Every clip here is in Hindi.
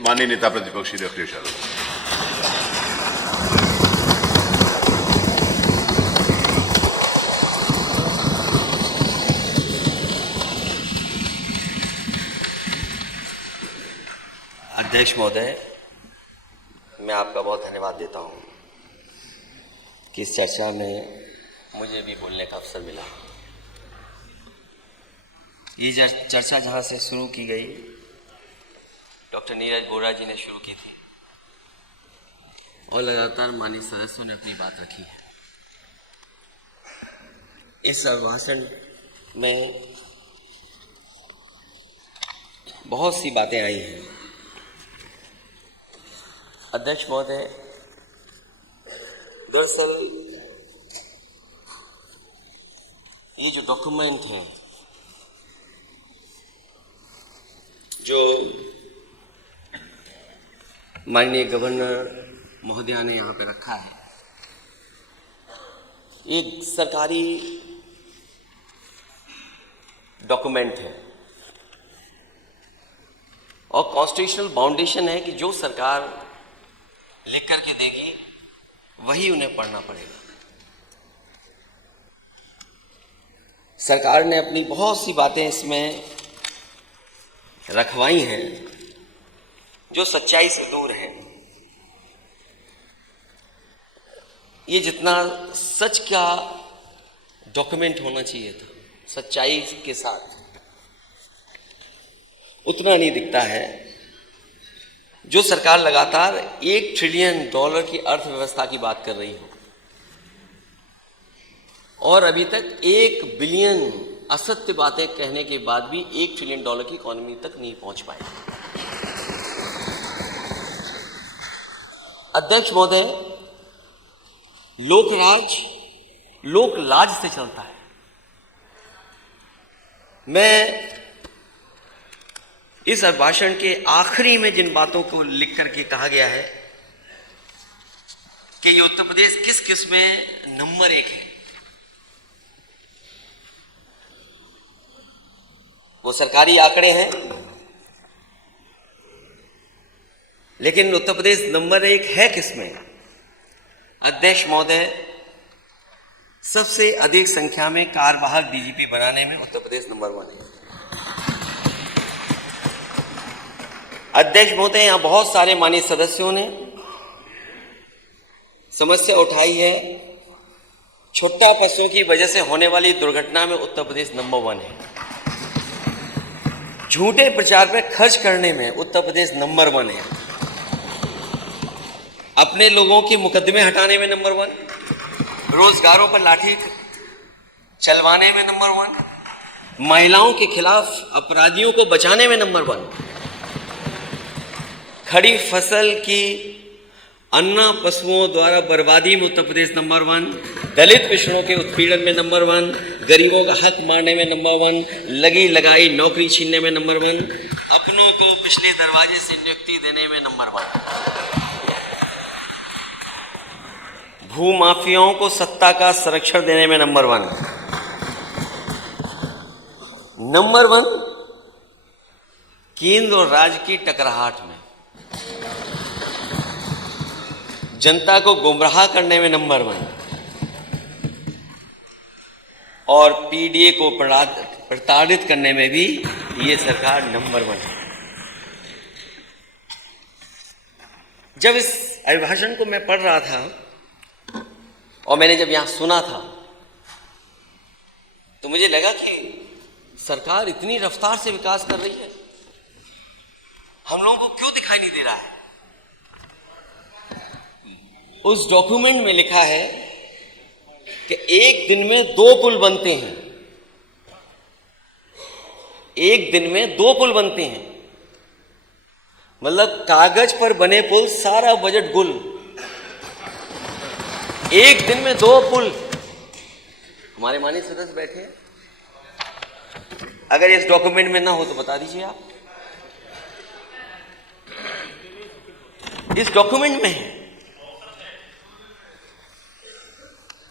माननीय नेता प्रतिपक्ष श्री अखिलेश यादव। अध्यक्ष महोदय, मैं आपका बहुत धन्यवाद देता हूं कि इस चर्चा में मुझे भी बोलने का अवसर मिला। ये चर्चा जहां से शुरू की गई, डॉक्टर नीरज बोरा जी ने शुरू की थी और लगातार माननीय सदस्यों ने अपनी बात रखी है। इस अभिभाषण में बहुत सी बातें आई हैं। अध्यक्ष महोदय, दरअसल ये जो डॉक्यूमेंट हैं जो माननीय गवर्नर महोदया ने यहाँ पे रखा है, एक सरकारी डॉक्यूमेंट है और कॉन्स्टिट्यूशनल बाउंडेशन है कि जो सरकार लिख करके देगी वही उन्हें पढ़ना पड़ेगा। सरकार ने अपनी बहुत सी बातें इसमें रखवाई हैं जो सच्चाई से दूर है। ये जितना सच का डॉक्यूमेंट होना चाहिए था, सच्चाई के साथ, उतना नहीं दिखता है। जो सरकार लगातार $1 ट्रिलियन की अर्थव्यवस्था की बात कर रही हो और अभी तक 1 बिलियन असत्य बातें कहने के बाद भी $1 ट्रिलियन की इकोनॉमी तक नहीं पहुंच पाए। अध्यक्ष महोदय, लोकराज लोक लाज से चलता है। मैं इस अभिभाषण के आखिरी में जिन बातों को लिख करके कहा गया है कि ये उत्तर प्रदेश किस किस में नंबर 1 है, वो सरकारी आंकड़े हैं, लेकिन उत्तर प्रदेश नंबर 1 है किसमें? अध्यक्ष महोदय, सबसे अधिक संख्या में कार्यवाहक डीजीपी बनाने में उत्तर प्रदेश नंबर 1 है। अध्यक्ष महोदय, यहां बहुत सारे माननीय सदस्यों ने समस्या उठाई है, छुट्टा पशुओं की वजह से होने वाली दुर्घटना में उत्तर प्रदेश नंबर 1 है। झूठे प्रचार पर खर्च करने में उत्तर प्रदेश नंबर 1 है। अपने लोगों के मुकदमे हटाने में नंबर 1, रोजगारों पर लाठी चलवाने में नंबर 1, महिलाओं के खिलाफ अपराधियों को बचाने में नंबर 1, खड़ी फसल की अन्ना पशुओं द्वारा बर्बादी में उत्तर प्रदेश नंबर 1, दलित पिछड़ों के उत्पीड़न में नंबर 1, गरीबों का हक मारने में नंबर 1, लगी लगाई नौकरी छीनने में नंबर 1, अपनों को पिछले दरवाजे से नियुक्ति देने में नंबर 1, भूमाफियाओं को सत्ता का संरक्षण देने में नंबर 1, नंबर 1 केंद्र और राज्य की टकराहट में, जनता को गुमराह करने में नंबर 1 और पीडीए को प्रताड़ित करने में भी ये सरकार नंबर 1 है। जब इस अभिभाषण को मैं पढ़ रहा था और मैंने जब यहां सुना था तो मुझे लगा कि सरकार इतनी रफ्तार से विकास कर रही है, हम लोगों को क्यों दिखाई नहीं दे रहा है? उस डॉक्यूमेंट में लिखा है कि एक दिन में 2 पुल बनते हैं, एक दिन में 2 पुल बनते हैं, मतलब कागज पर बने पुल, सारा बजट गुल, एक दिन में 2 पुल। हमारे माननीय सदस्य बैठे हैं, अगर इस डॉक्यूमेंट में ना हो तो बता दीजिए आप। इस डॉक्यूमेंट में है,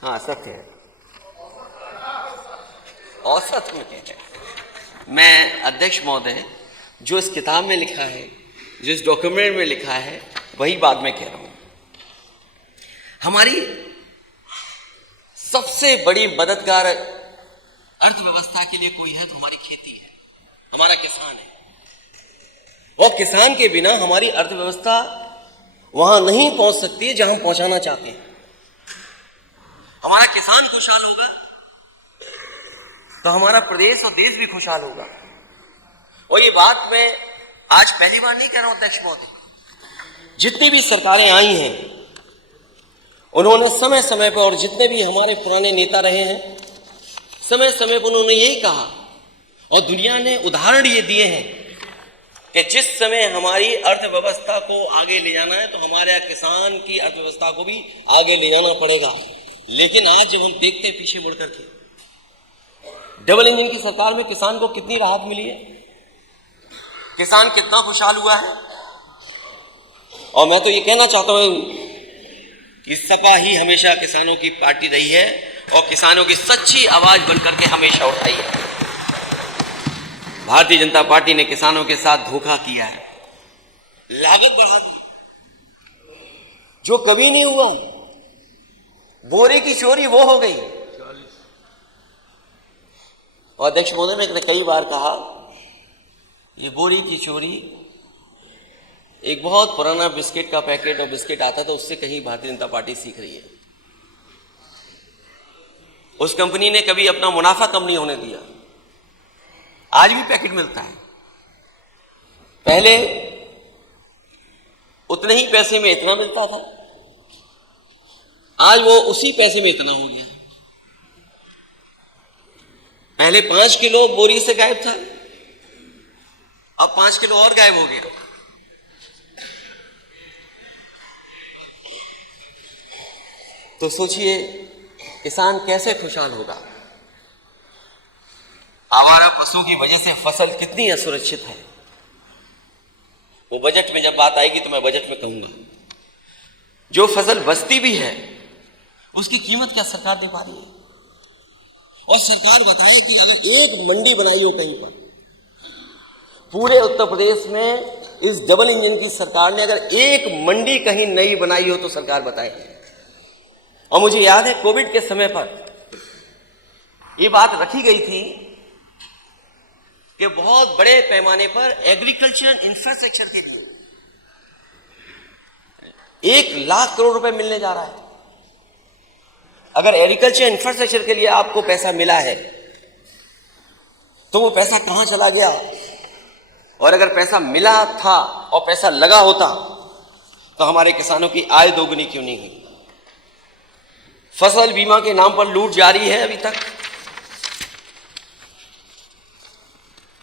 हाँ सत्य है, औसत में है। मैं अध्यक्ष महोदय, जो इस किताब में लिखा है जिस डॉक्यूमेंट में लिखा है वही बात मैं कह रहा हूं। हमारी सबसे बड़ी मददगार अर्थव्यवस्था के लिए कोई है तो हमारी खेती है, हमारा किसान है। और किसान के बिना हमारी अर्थव्यवस्था वहां नहीं पहुंच सकती जहां हम पहुंचाना चाहते हैं। हमारा किसान खुशहाल होगा तो हमारा प्रदेश और देश भी खुशहाल होगा। और ये बात मैं आज पहली बार नहीं कह रहा हूं अध्यक्ष महोदय, जितनी भी सरकारें आई हैं उन्होंने समय समय पर, और जितने भी हमारे पुराने नेता रहे हैं समय समय पर उन्होंने यही कहा, और दुनिया ने उदाहरण ये दिए हैं कि जिस समय हमारी अर्थव्यवस्था को आगे ले जाना है तो हमारे यहाँ किसान की अर्थव्यवस्था को भी आगे ले जाना पड़ेगा। लेकिन आज जब हम देखते हैं पीछे मुड़ करके, डबल इंजन की सरकार में किसान को कितनी राहत मिली है, किसान कितना खुशहाल हुआ है। और मैं तो ये कहना चाहता हूं कि सपा ही हमेशा किसानों की पार्टी रही है और किसानों की सच्ची आवाज बनकर के हमेशा उठाई है। भारतीय जनता पार्टी ने किसानों के साथ धोखा किया है, लागत बढ़ा दी जो कभी नहीं हुआ, बोरे की चोरी वो हो गई। और अध्यक्ष महोदय ने कई बार कहा ये बोरी की चोरी, एक बहुत पुराना बिस्किट का पैकेट और बिस्किट आता था उससे कहीं भारतीय जनता पार्टी सीख रही है। उस कंपनी ने कभी अपना मुनाफा कम नहीं होने दिया, आज भी पैकेट मिलता है। पहले उतने ही पैसे में इतना मिलता था, आज वो उसी पैसे में इतना हो गया। पहले 5 किलो बोरी से गायब था, अब 5 किलो और गायब हो गया। तो सोचिए किसान कैसे खुशहाल होगा। आवारा पशुओं की वजह से फसल कितनी असुरक्षित है। वो बजट में जब बात आएगी तो मैं बजट में कहूंगा। जो फसल बचती भी है उसकी कीमत क्या सरकार दे पा रही है। और सरकार बताए कि अगर एक मंडी बनाई हो कहीं पर, पूरे उत्तर प्रदेश में इस डबल इंजन की सरकार ने अगर एक मंडी कहीं नई बनाई हो तो सरकार बताए। और मुझे याद है कोविड के समय पर ये बात रखी गई थी कि बहुत बड़े पैमाने पर एग्रीकल्चर इंफ्रास्ट्रक्चर के लिए 1 लाख करोड़ रुपए मिलने जा रहा है। अगर एग्रीकल्चर इंफ्रास्ट्रक्चर के लिए आपको पैसा मिला है तो वो पैसा कहां चला गया, और अगर पैसा मिला था और पैसा लगा होता तो हमारे किसानों की आय दोगुनी क्यों नहीं हुई। फसल बीमा के नाम पर लूट जारी है। अभी तक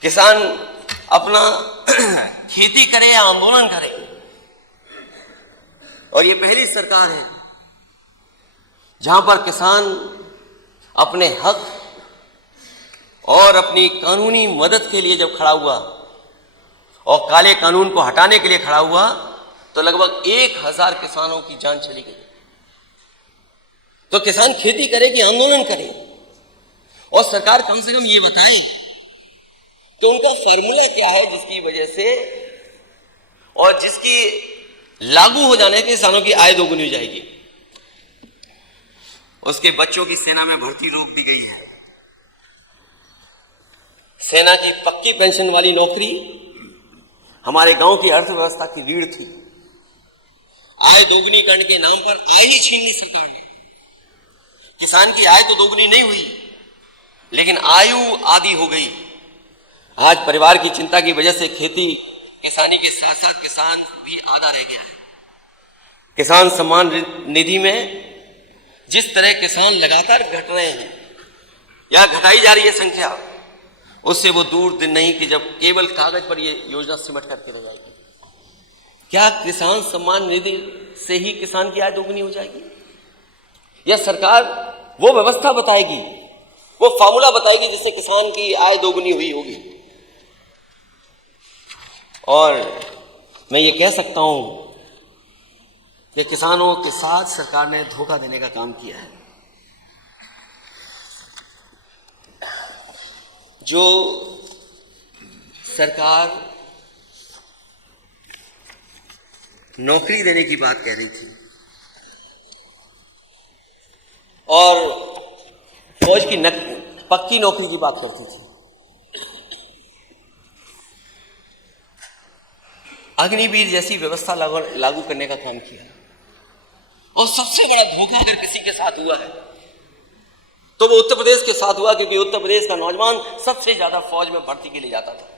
किसान अपना खेती करे या आंदोलन करे, और ये पहली सरकार है जहां पर किसान अपने हक और अपनी कानूनी मदद के लिए जब खड़ा हुआ और काले कानून को हटाने के लिए खड़ा हुआ तो लगभग 1000 किसानों की जान चली गई। तो किसान खेती करे कि आंदोलन करे, और सरकार कम से कम ये बताए कि उनका फॉर्मूला क्या है जिसकी वजह से और जिसकी लागू हो जाने से किसानों की आय दोगुनी हो जाएगी। उसके बच्चों की सेना में भर्ती रोक दी गई है। सेना की पक्की पेंशन वाली नौकरी हमारे गांव की अर्थव्यवस्था की रीढ़ थी। आय दोगुनी करने के नाम पर आय ही छीन ली सरकार ने। किसान की आय तो दोगुनी नहीं हुई लेकिन आयु आधी हो गई। आज परिवार की चिंता की वजह से खेती किसानी के साथ साथ किसान भी आधा रह गया है। किसान सम्मान निधि में जिस तरह किसान लगातार घट रहे हैं या घटाई जा रही है संख्या, उससे वो दूर दिन नहीं कि जब केवल कागज पर ये योजना सिमट करके रह जाएगी। क्या किसान सम्मान निधि से ही किसान की आय दोगुनी हो जाएगी, या सरकार वो व्यवस्था बताएगी, वो फार्मूला बताएगी जिससे किसान की आय दोगुनी हुई होगी। और मैं ये कह सकता हूं कि किसानों के साथ सरकार ने धोखा देने का काम किया है। जो सरकार नौकरी देने की बात कह रही थी और फौज की पक्की नौकरी की बात करती थी। अग्निवीर जैसी व्यवस्था लागू करने का काम किया। और सबसे बड़ा धोखा अगर किसी के साथ हुआ है तो वो उत्तर प्रदेश के साथ हुआ, क्योंकि उत्तर प्रदेश का नौजवान सबसे ज्यादा फौज में भर्ती के लिए जाता था।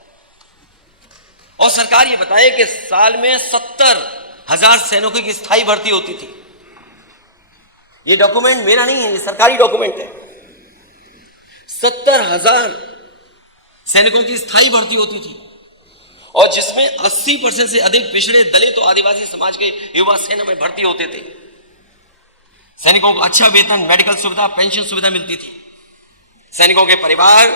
और सरकार ये बताए कि साल में 70,000 सैनिकों की स्थायी भर्ती होती थी। ये डॉक्यूमेंट मेरा नहीं है, ये सरकारी डॉक्यूमेंट है। 70,000 सैनिकों की स्थायी भर्ती होती थी और जिसमें 80% से अधिक पिछड़े, दलित और आदिवासी समाज के युवा सेना में भर्ती होते थे। सैनिकों को अच्छा वेतन, मेडिकल सुविधा, पेंशन सुविधा मिलती थी। सैनिकों के परिवार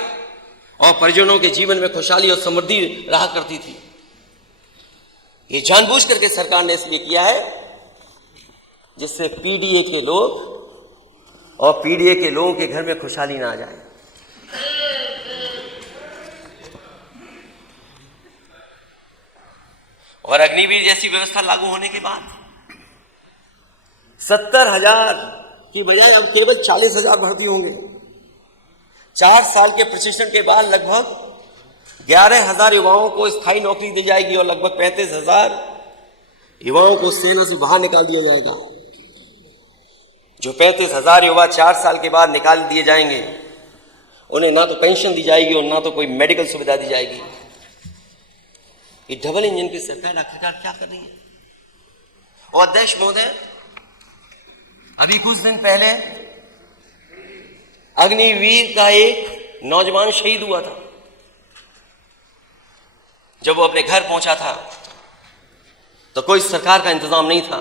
और परिजनों के जीवन में खुशहाली और समृद्धि रहा करती थी। ये जानबूझ करके सरकार ने इसलिए किया है जिससे पीडीए के लोग और पीडीए के लोगों के घर में खुशहाली ना आ जाए। और अग्निवीर जैसी व्यवस्था लागू होने के बाद 70,000 की बजाय अब केवल 40,000 भर्ती होंगे। 4 साल के प्रशिक्षण के बाद लगभग 11,000 युवाओं को स्थायी नौकरी दी जाएगी और लगभग 35,000 युवाओं को सेना से बाहर निकाल दिया जाएगा। जो 35,000 युवा 4 साल के बाद निकाल दिए जाएंगे, उन्हें ना तो पेंशन दी जाएगी और ना तो कोई मेडिकल सुविधा दी जाएगी। ये डबल इंजन की सरकार आखिरकार क्या कर रही है? और अध्यक्ष महोदय, अभी कुछ दिन पहले अग्निवीर का एक नौजवान शहीद हुआ था। जब वो अपने घर पहुंचा था तो कोई सरकार का इंतजाम नहीं था।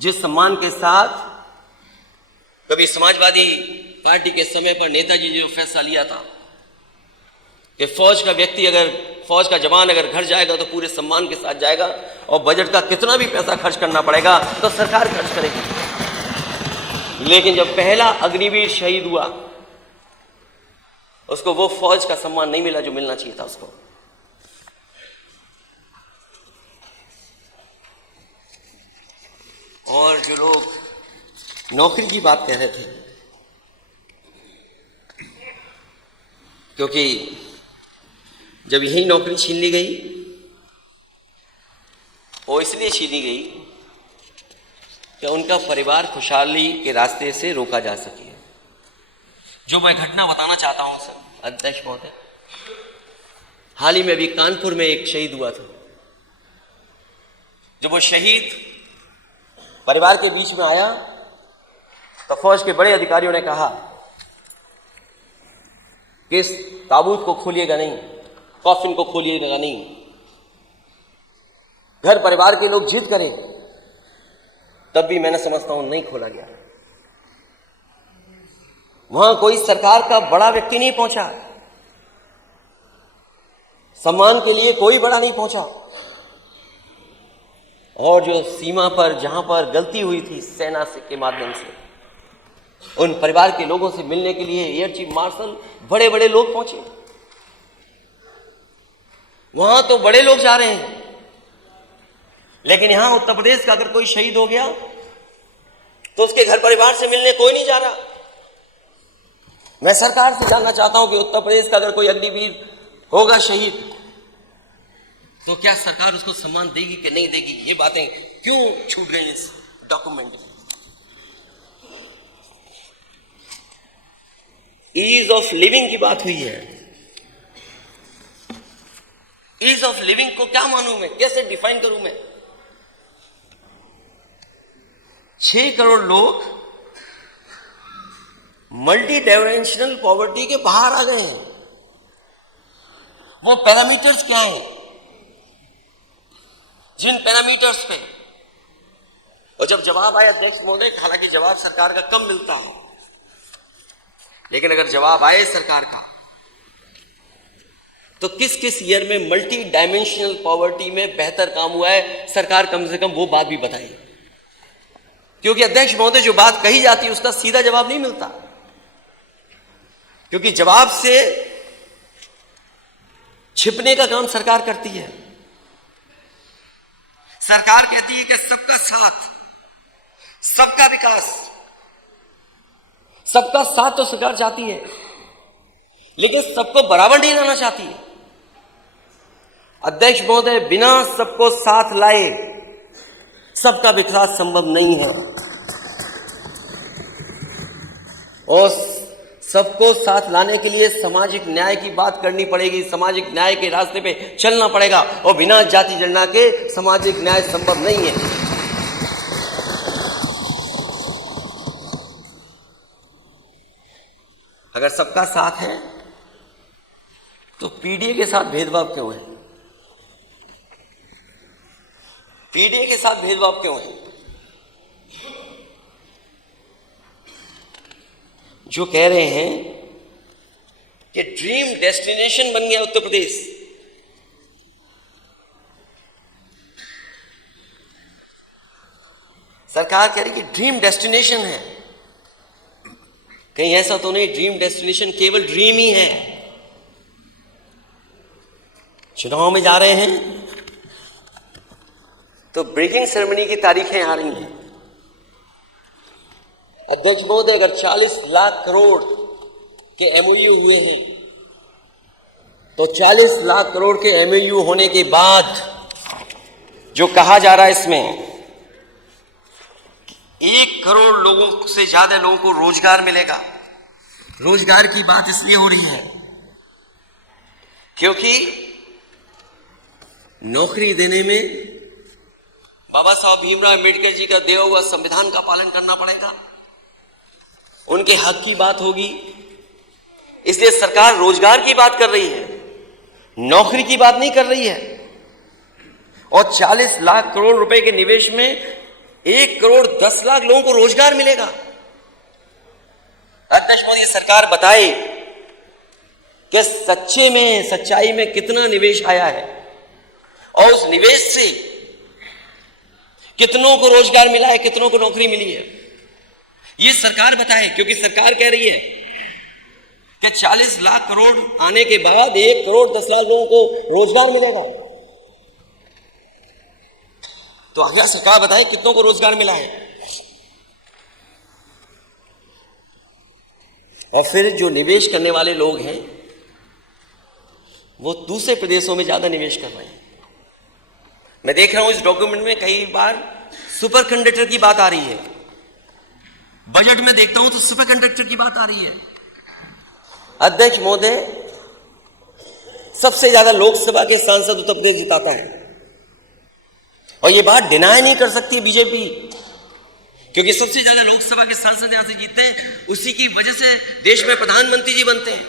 जिस सम्मान के साथ कभी समाजवादी पार्टी के समय पर नेताजी ने जो फैसला लिया था कि फौज का जवान अगर घर जाएगा तो पूरे सम्मान के साथ जाएगा और बजट का कितना भी पैसा खर्च करना पड़ेगा तो सरकार खर्च करेगी। लेकिन जब पहला अग्निवीर शहीद हुआ, उसको वो फौज का सम्मान नहीं मिला जो मिलना चाहिए था उसको। और जो लोग नौकरी की बात कह रहे थे, क्योंकि जब यही नौकरी छीन ली गई, वो इसलिए छीनी गई कि उनका परिवार खुशहाली के रास्ते से रोका जा सके। जो मैं घटना बताना चाहता हूं सर अध्यक्ष महोदय, हाल ही में अभी कानपुर में एक शहीद हुआ था। जब वो शहीद परिवार के बीच में आया तो फौज के बड़े अधिकारियों ने कहा कि इस ताबूत को खोलिएगा नहीं, कॉफिन को खोलिएगा नहीं। घर परिवार के लोग जिद करें तब भी मैंने समझता हूं नहीं खोला गया। वहां कोई सरकार का बड़ा व्यक्ति नहीं पहुंचा, सम्मान के लिए कोई बड़ा नहीं पहुंचा। और जो सीमा पर जहां पर गलती हुई थी सेना से के माध्यम से, उन परिवार के लोगों से मिलने के लिए एयर चीफ मार्शल बड़े बड़े लोग पहुंचे। वहां तो बड़े लोग जा रहे हैं, लेकिन यहां उत्तर प्रदेश का अगर कोई शहीद हो गया तो उसके घर परिवार से मिलने कोई नहीं जा रहा। मैं सरकार से जानना चाहता हूं कि उत्तर प्रदेश का अगर कोई अग्निवीर होगा शहीद, तो क्या सरकार उसको सम्मान देगी कि नहीं देगी? ये बातें क्यों छूट गई इस डॉक्यूमेंट में? ईज ऑफ लिविंग की बात हुई है। ईज ऑफ लिविंग को क्या मानूं मैं, कैसे डिफाइन करूं मैं? 6 करोड़ लोग मल्टी डायमेंशनल पॉवर्टी के बाहर आ गए हैं। वो पैरामीटर्स क्या हैं? जिन पैरामीटर्स पे, और जब जवाब आया अध्यक्ष महोदय, हालांकि जवाब सरकार का कम मिलता है, लेकिन अगर जवाब आए सरकार का तो किस किस ईयर में मल्टी डायमेंशनल पॉवर्टी में बेहतर काम हुआ है, सरकार कम से कम वो बात भी बताए। क्योंकि अध्यक्ष महोदय जो बात कही जाती है उसका सीधा जवाब नहीं मिलता, क्योंकि जवाब से छिपने का काम सरकार करती है। सरकार कहती है कि सबका साथ, सबका विकास, सबका साथ तो सरकार चाहती है, लेकिन सबको बराबर नहीं लाना चाहती है। अध्यक्ष महोदय, बिना सबको साथ लाए सबका विकास संभव नहीं है, और सबको साथ लाने के लिए सामाजिक न्याय की बात करनी पड़ेगी, सामाजिक न्याय के रास्ते पे चलना पड़ेगा, और बिना जाति जनगणना के सामाजिक न्याय संभव नहीं है। अगर सबका साथ है तो पीडीए के साथ भेदभाव क्यों है? पीडीए के साथ भेदभाव क्यों है? जो कह रहे हैं कि ड्रीम डेस्टिनेशन बन गया उत्तर प्रदेश, सरकार कह रही कि ड्रीम डेस्टिनेशन है, कहीं ऐसा तो नहीं ड्रीम डेस्टिनेशन केवल ड्रीम ही है। चुनाव में जा रहे हैं तो ब्रीफिंग सेरेमनी की तारीखें आ रही हैं। अध्यक्ष महोदय, अगर 40 लाख करोड़ के एमओयू हुए हैं तो 40 लाख करोड़ के एमओयू होने के बाद जो कहा जा रहा है इसमें 1 करोड़ लोगों से ज्यादा लोगों को रोजगार मिलेगा। रोजगार की बात इसलिए हो रही है क्योंकि नौकरी देने में बाबा साहब भीमराव अम्बेडकर जी का दिया हुआ संविधान का पालन करना पड़ेगा, उनके हक की बात होगी, इसलिए सरकार रोजगार की बात कर रही है, नौकरी की बात नहीं कर रही है। और 40 लाख करोड़ रुपए के निवेश में 1 करोड़ 10 लाख लोगों को रोजगार मिलेगा। अध्यक्ष मोदी, सरकार बताए कि सच्चाई में कितना निवेश आया है और उस निवेश से कितनों को रोजगार मिला है, कितनों को नौकरी मिली है, ये सरकार बताए। क्योंकि सरकार कह रही है कि 40 लाख करोड़ आने के बाद 1 करोड़ 10 लाख लोगों को रोजगार मिलेगा, तो आगे सरकार बताए कितनों को रोजगार मिला है। और फिर जो निवेश करने वाले लोग हैं वो दूसरे प्रदेशों में ज्यादा निवेश कर रहे हैं। मैं देख रहा हूं इस डॉक्यूमेंट में कई बार सुपर कंडक्टर की बात आ रही है, बजट में देखता हूं तो सुपर कंडक्टर की बात आ रही है। अध्यक्ष महोदय, सबसे ज्यादा लोकसभा के सांसद उत्तर प्रदेश जिताता है और यह बात डिनाई नहीं कर सकती बीजेपी, क्योंकि सबसे ज्यादा लोकसभा के सांसद यहां से जीतते हैं, उसी की वजह से देश में प्रधानमंत्री जी बनते हैं।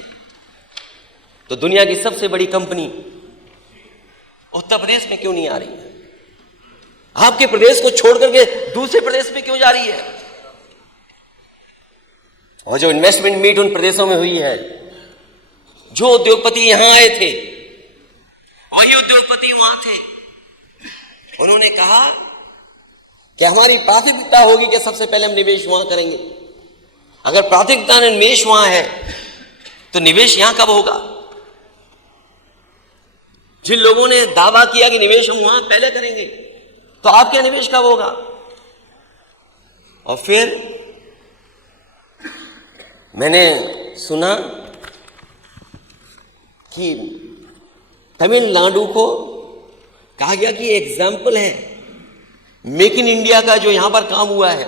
तो दुनिया की सबसे बड़ी कंपनी उत्तर प्रदेश में क्यों नहीं आ रही है? आपके प्रदेश को छोड़ करके दूसरे प्रदेश में क्यों जा रही है? और जो इन्वेस्टमेंट मीट उन प्रदेशों में हुई है, जो उद्योगपति यहां आए थे वही उद्योगपति वहां थे, उन्होंने कहा कि हमारी प्राथमिकता होगी कि सबसे पहले हम निवेश वहां करेंगे। अगर प्राथमिकता निवेश वहां है तो निवेश यहां कब होगा? जिन लोगों ने दावा किया कि निवेश हम वहां पहले करेंगे, तो आपका निवेश कब होगा? और फिर मैंने सुना कि तमिलनाडु को कहा गया कि एग्जाम्पल है मेक इन इंडिया का जो यहां पर काम हुआ है।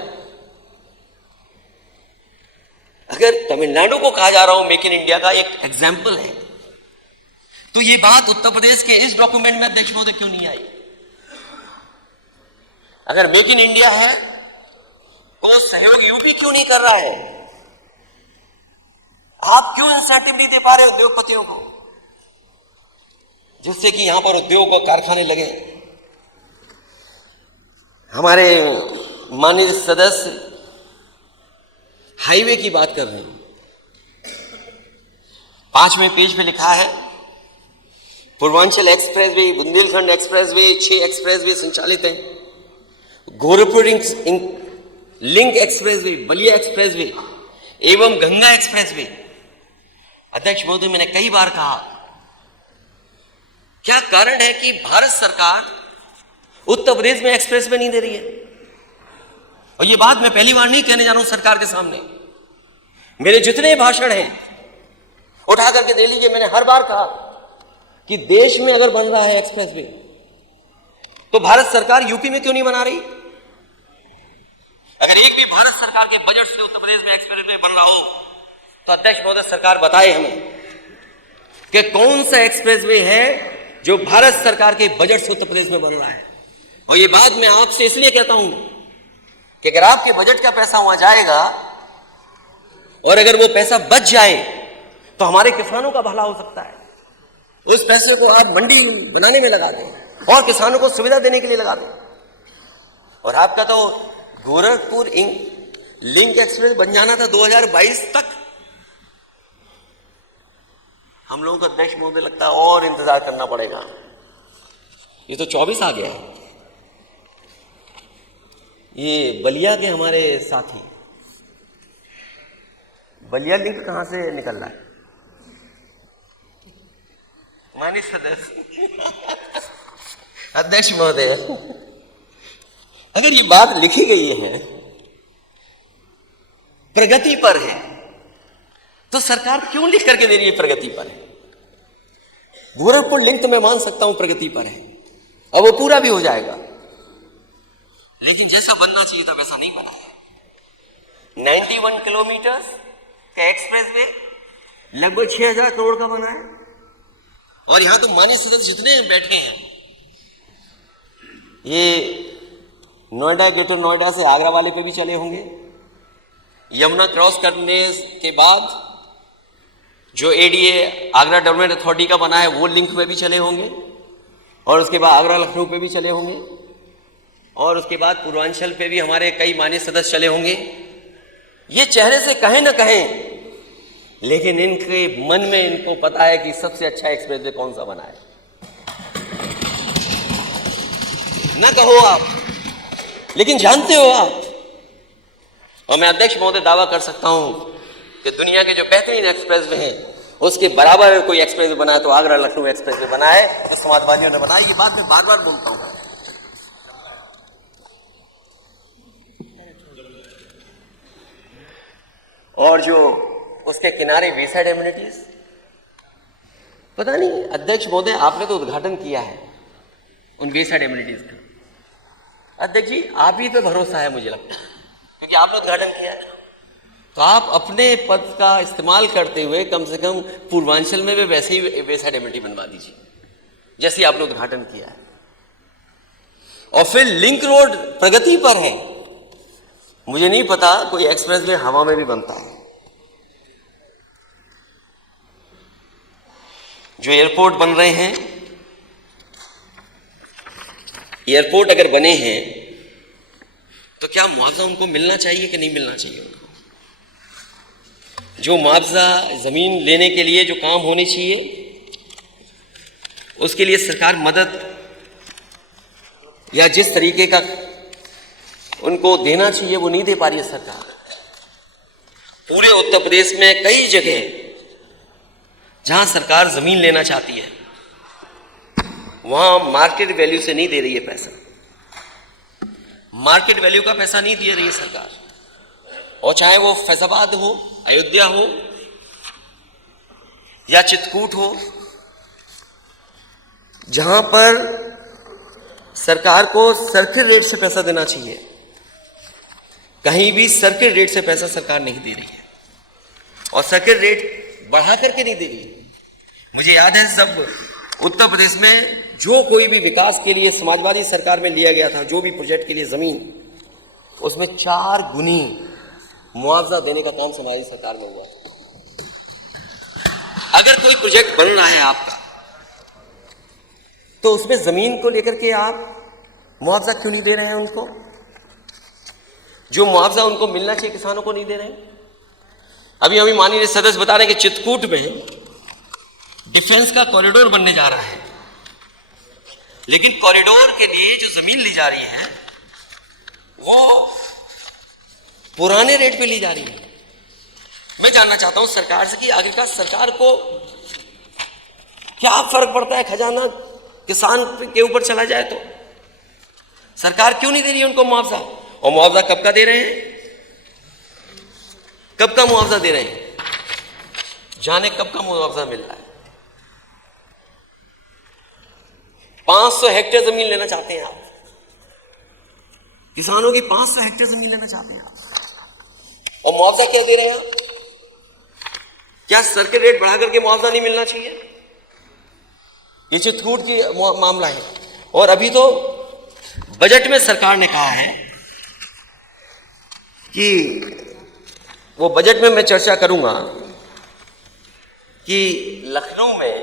अगर तमिलनाडु को कहा जा रहा हो मेक इन इंडिया का एक एग्जाम्पल है, तो ये बात उत्तर प्रदेश के इस डॉक्यूमेंट में अध्यक्ष महोदय क्यों नहीं आई? अगर मेक इन इंडिया है तो सहयोग यूपी क्यों नहीं कर रहा है? आप क्यों इंसेंटिव नहीं दे पा रहे उद्योगपतियों को जिससे कि यहां पर उद्योग और कारखाने लगे? हमारे माननीय सदस्य हाईवे की बात कर रहे हैं, 5वें पेज पे लिखा है Purvanchal expressway, Bundelkhand expressway, 6 expressway संचालित हैं। Gorakhpur link expressway, Ballia expressway एवं गंगा एक्सप्रेसवे। अध्यक्ष महोदय, मैंने कई बार कहा, क्या कारण है कि भारत सरकार उत्तर प्रदेश में एक्सप्रेस वे नहीं दे रही है। और ये बात मैं पहली बार नहीं कहने जा रहा हूं सरकार के सामने, मेरे जितने भाषण हैं उठा करके दे लीजिए। मैंने हर बार कहा कि देश में अगर बन रहा है एक्सप्रेस वे तो भारत सरकार यूपी में क्यों नहीं बना रही? अगर एक भी भारत सरकार के बजट से उत्तर प्रदेश में एक्सप्रेस वे बन रहा हो तो अध्यक्ष महोदय सरकार बताए हमें कि कौन सा एक्सप्रेस वे है जो भारत सरकार के बजट से उत्तर प्रदेश में बन रहा है। और ये बात मैं आपसे इसलिए कहता हूं कि अगर आपके बजट का पैसा वहां जाएगा और अगर वो पैसा बच जाए तो हमारे किसानों का भला हो सकता है। उस पैसे को आप मंडी बनाने में लगा दें और किसानों को सुविधा देने के लिए लगा दें। और आपका तो गोरखपुर लिंक एक्सप्रेस बन जाना था 2022 तक। हम लोगों को अध्यक्ष महोदय लगता है और इंतजार करना पड़ेगा। ये तो 24 आ गया है। ये बलिया के हमारे साथी, बलिया लिंक कहां से निकल रहा है? माननीय सदस्य अध्यक्ष महोदय, अगर ये बात लिखी गई है प्रगति पर है तो सरकार क्यों लिख करके दे रही है प्रगति पर है? गोरखपुर लिंक तो मैं मान सकता हूं प्रगति पर है और वो पूरा भी हो जाएगा, लेकिन जैसा बनना चाहिए था वैसा नहीं बना है। 91 किलोमीटर का एक्सप्रेस वे लगभग 6000 करोड़ का बना है। और यहां तो माननीय सदस्य जितने बैठे हैं, ये नोएडा, ग्रेटर नोएडा से आगरा वाले पे भी चले होंगे। यमुना क्रॉस करने के बाद जो एडीए आगरा डेवलपमेंट अथॉरिटी का बना है वो लिंक में भी चले होंगे, और उसके बाद आगरा लखनऊ पे भी चले होंगे, और उसके बाद पूर्वांचल पे भी हमारे कई माननीय सदस्य चले होंगे। ये चेहरे से कहें ना कहें, लेकिन इनके मन में इनको पता है कि सबसे अच्छा एक्सप्रेस वे कौन सा बना है। ना कहो आप, लेकिन जानते हो आप। और मैं अध्यक्ष महोदय दावा कर सकता हूं कि दुनिया के जो बेहतरीन एक्सप्रेस वे हैं उसके बराबर कोई एक्सप्रेस वे बना तो आगरा लखनऊ एक्सप्रेस वे बना है, तो समाजवादियों ने बनाई। ये बात मैं बार बार बोलता हूं। और जो उसके किनारे वेसाइड एमिनिटीज, पता नहीं अध्यक्ष महोदय आपने तो उद्घाटन किया है उन वेसाइड एमिनिटीज का। अध्यक्ष जी आप ही पे भरोसा है मुझे लगता है, क्योंकि आपने उद्घाटन किया है। तो आप अपने पद का इस्तेमाल करते हुए कम से कम पूर्वांचल में भी वैसे ही वेसाइड एमिनिटी बनवा दीजिए जैसे आपने उद्घाटन किया है। और फिर लिंक रोड प्रगति पर है, मुझे नहीं पता कोई एक्सप्रेस वे हवा में भी बनता है। जो एयरपोर्ट बन रहे हैं, एयरपोर्ट अगर बने हैं तो क्या मुआवजा उनको मिलना चाहिए कि नहीं मिलना चाहिए? उनको जो मुआवजा जमीन लेने के लिए जो काम होने चाहिए उसके लिए सरकार मदद या जिस तरीके का उनको देना चाहिए वो नहीं दे पा रही है सरकार। पूरे उत्तर प्रदेश में कई जगह जहां सरकार जमीन लेना चाहती है वहां मार्केट वैल्यू से नहीं दे रही है पैसा, मार्केट वैल्यू का पैसा नहीं दे रही है सरकार। और चाहे वो फैजाबाद हो, अयोध्या हो या चित्रकूट हो, जहां पर सरकार को सर्किट रेट से पैसा देना चाहिए, कहीं भी सर्किट रेट से पैसा सरकार नहीं दे रही है और सर्किट रेट बढ़ा करके नहीं दे रही है। मुझे याद है सब उत्तर प्रदेश में जो कोई भी विकास के लिए समाजवादी सरकार में लिया गया था, जो भी प्रोजेक्ट के लिए जमीन, उसमें 4 गुनी मुआवजा देने का काम समाजवादी सरकार में हुआ। अगर कोई प्रोजेक्ट बन रहा है आपका तो उसमें जमीन को लेकर के आप मुआवजा क्यों नहीं दे रहे हैं? उनको जो मुआवजा उनको मिलना चाहिए किसानों को नहीं दे रहे हैं। अभी माननीय सदस्य बता रहे हैं कि चित्रकूट में डिफेंस का कॉरिडोर बनने जा रहा है, लेकिन कॉरिडोर के लिए जो जमीन ली जा रही है वो पुराने रेट पे ली जा रही है। मैं जानना चाहता हूं सरकार से कि आखिरकार सरकार को क्या फर्क पड़ता है खजाना किसान के ऊपर चला जाए तो? सरकार क्यों नहीं दे रही है उनको मुआवजा? और मुआवजा कब का दे रहे हैं? कब का मुआवजा दे रहे हैं? जाने कब का मुआवजा मिल रहा है? 500 हेक्टेयर जमीन लेना चाहते हैं आप, किसानों की 500 हेक्टेयर जमीन लेना चाहते हैं आप, और मुआवजा क्या दे रहे हैं आप? क्या सर्किट रेट बढ़ा करके मुआवजा नहीं मिलना चाहिए? ये चित्रकूट की मामला है। और अभी तो बजट में सरकार ने कहा है कि वो बजट में मैं चर्चा करूंगा कि लखनऊ में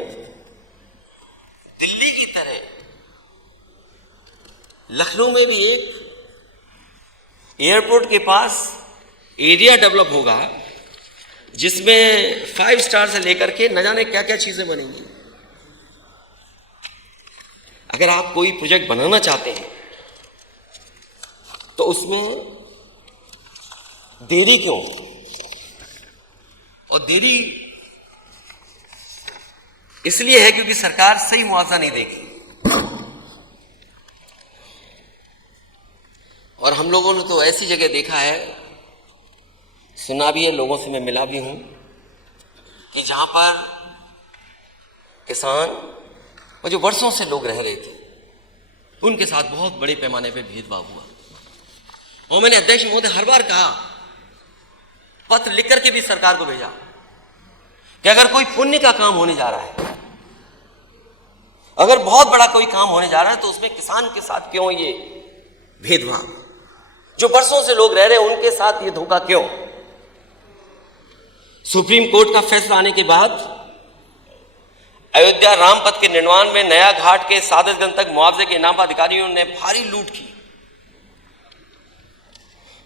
दिल्ली की तरह लखनऊ में भी एक एयरपोर्ट के पास एरिया डेवलप होगा जिसमें 5 स्टार से लेकर के न जाने क्या क्या चीजें बनेंगी। अगर आप कोई प्रोजेक्ट बनाना चाहते हैं तो उसमें देरी क्यों? और देरी इसलिए है क्योंकि सरकार सही मुआवजा नहीं देगी। और हम लोगों ने तो ऐसी जगह देखा है, सुना भी है, लोगों से मैं मिला भी हूं, कि जहां पर किसान और जो वर्षों से लोग रह रहे थे उनके साथ बहुत बड़े पैमाने पे भेदभाव हुआ। और मैंने अध्यक्ष महोदय हर बार कहा, पत्र लिख करके भी सरकार को भेजा कि अगर कोई पुण्य का काम होने जा रहा है, अगर बहुत बड़ा कोई काम होने जा रहा है, तो उसमें किसान के साथ क्यों ये भेदभाव? जो वर्षों से लोग रह रहे हैं उनके साथ ये धोखा क्यों? सुप्रीम कोर्ट का फैसला आने के बाद अयोध्या रामपथ के निर्माण में नया घाट के 7 गण तक मुआवजे के इनाम अधिकारियों ने भारी लूट की,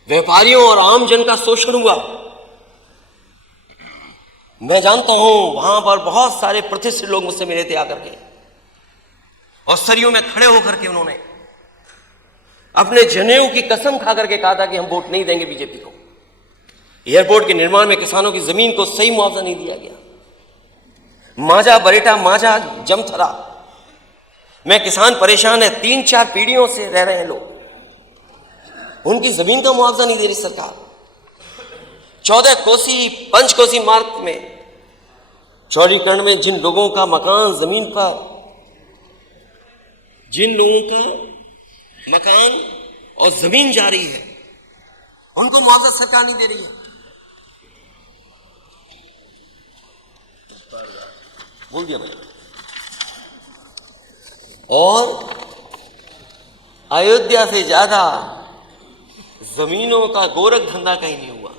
व्यापारियों और आम जन का शोषण हुआ। मैं जानता हूं वहां पर बहुत सारे प्रतिष्ठित लोग मुझसे मिले थे आकर के, और सरयू में खड़े होकर के उन्होंने अपने जनेऊ की कसम खा करके कहा था कि हम वोट नहीं देंगे बीजेपी को। एयरपोर्ट के निर्माण में किसानों की जमीन को सही मुआवजा नहीं दिया गया। मांझा बरेटा, मांझा जमथरा में किसान परेशान है, 3-4 पीढ़ियों से रह रहे हैं लोग, उनकी जमीन का मुआवजा नहीं दे रही सरकार। 14 कोसी पंचकोसी मार्ग में चौड़ीकरण में जिन लोगों का मकान जमीन पर, जिन लोगों का मकान और जमीन जारी है, उनको मुआवजा सरकार नहीं दे रही है। बोल दिया मैंने। और अयोध्या से ज्यादा जमीनों का गोरख धंधा कहीं नहीं हुआ।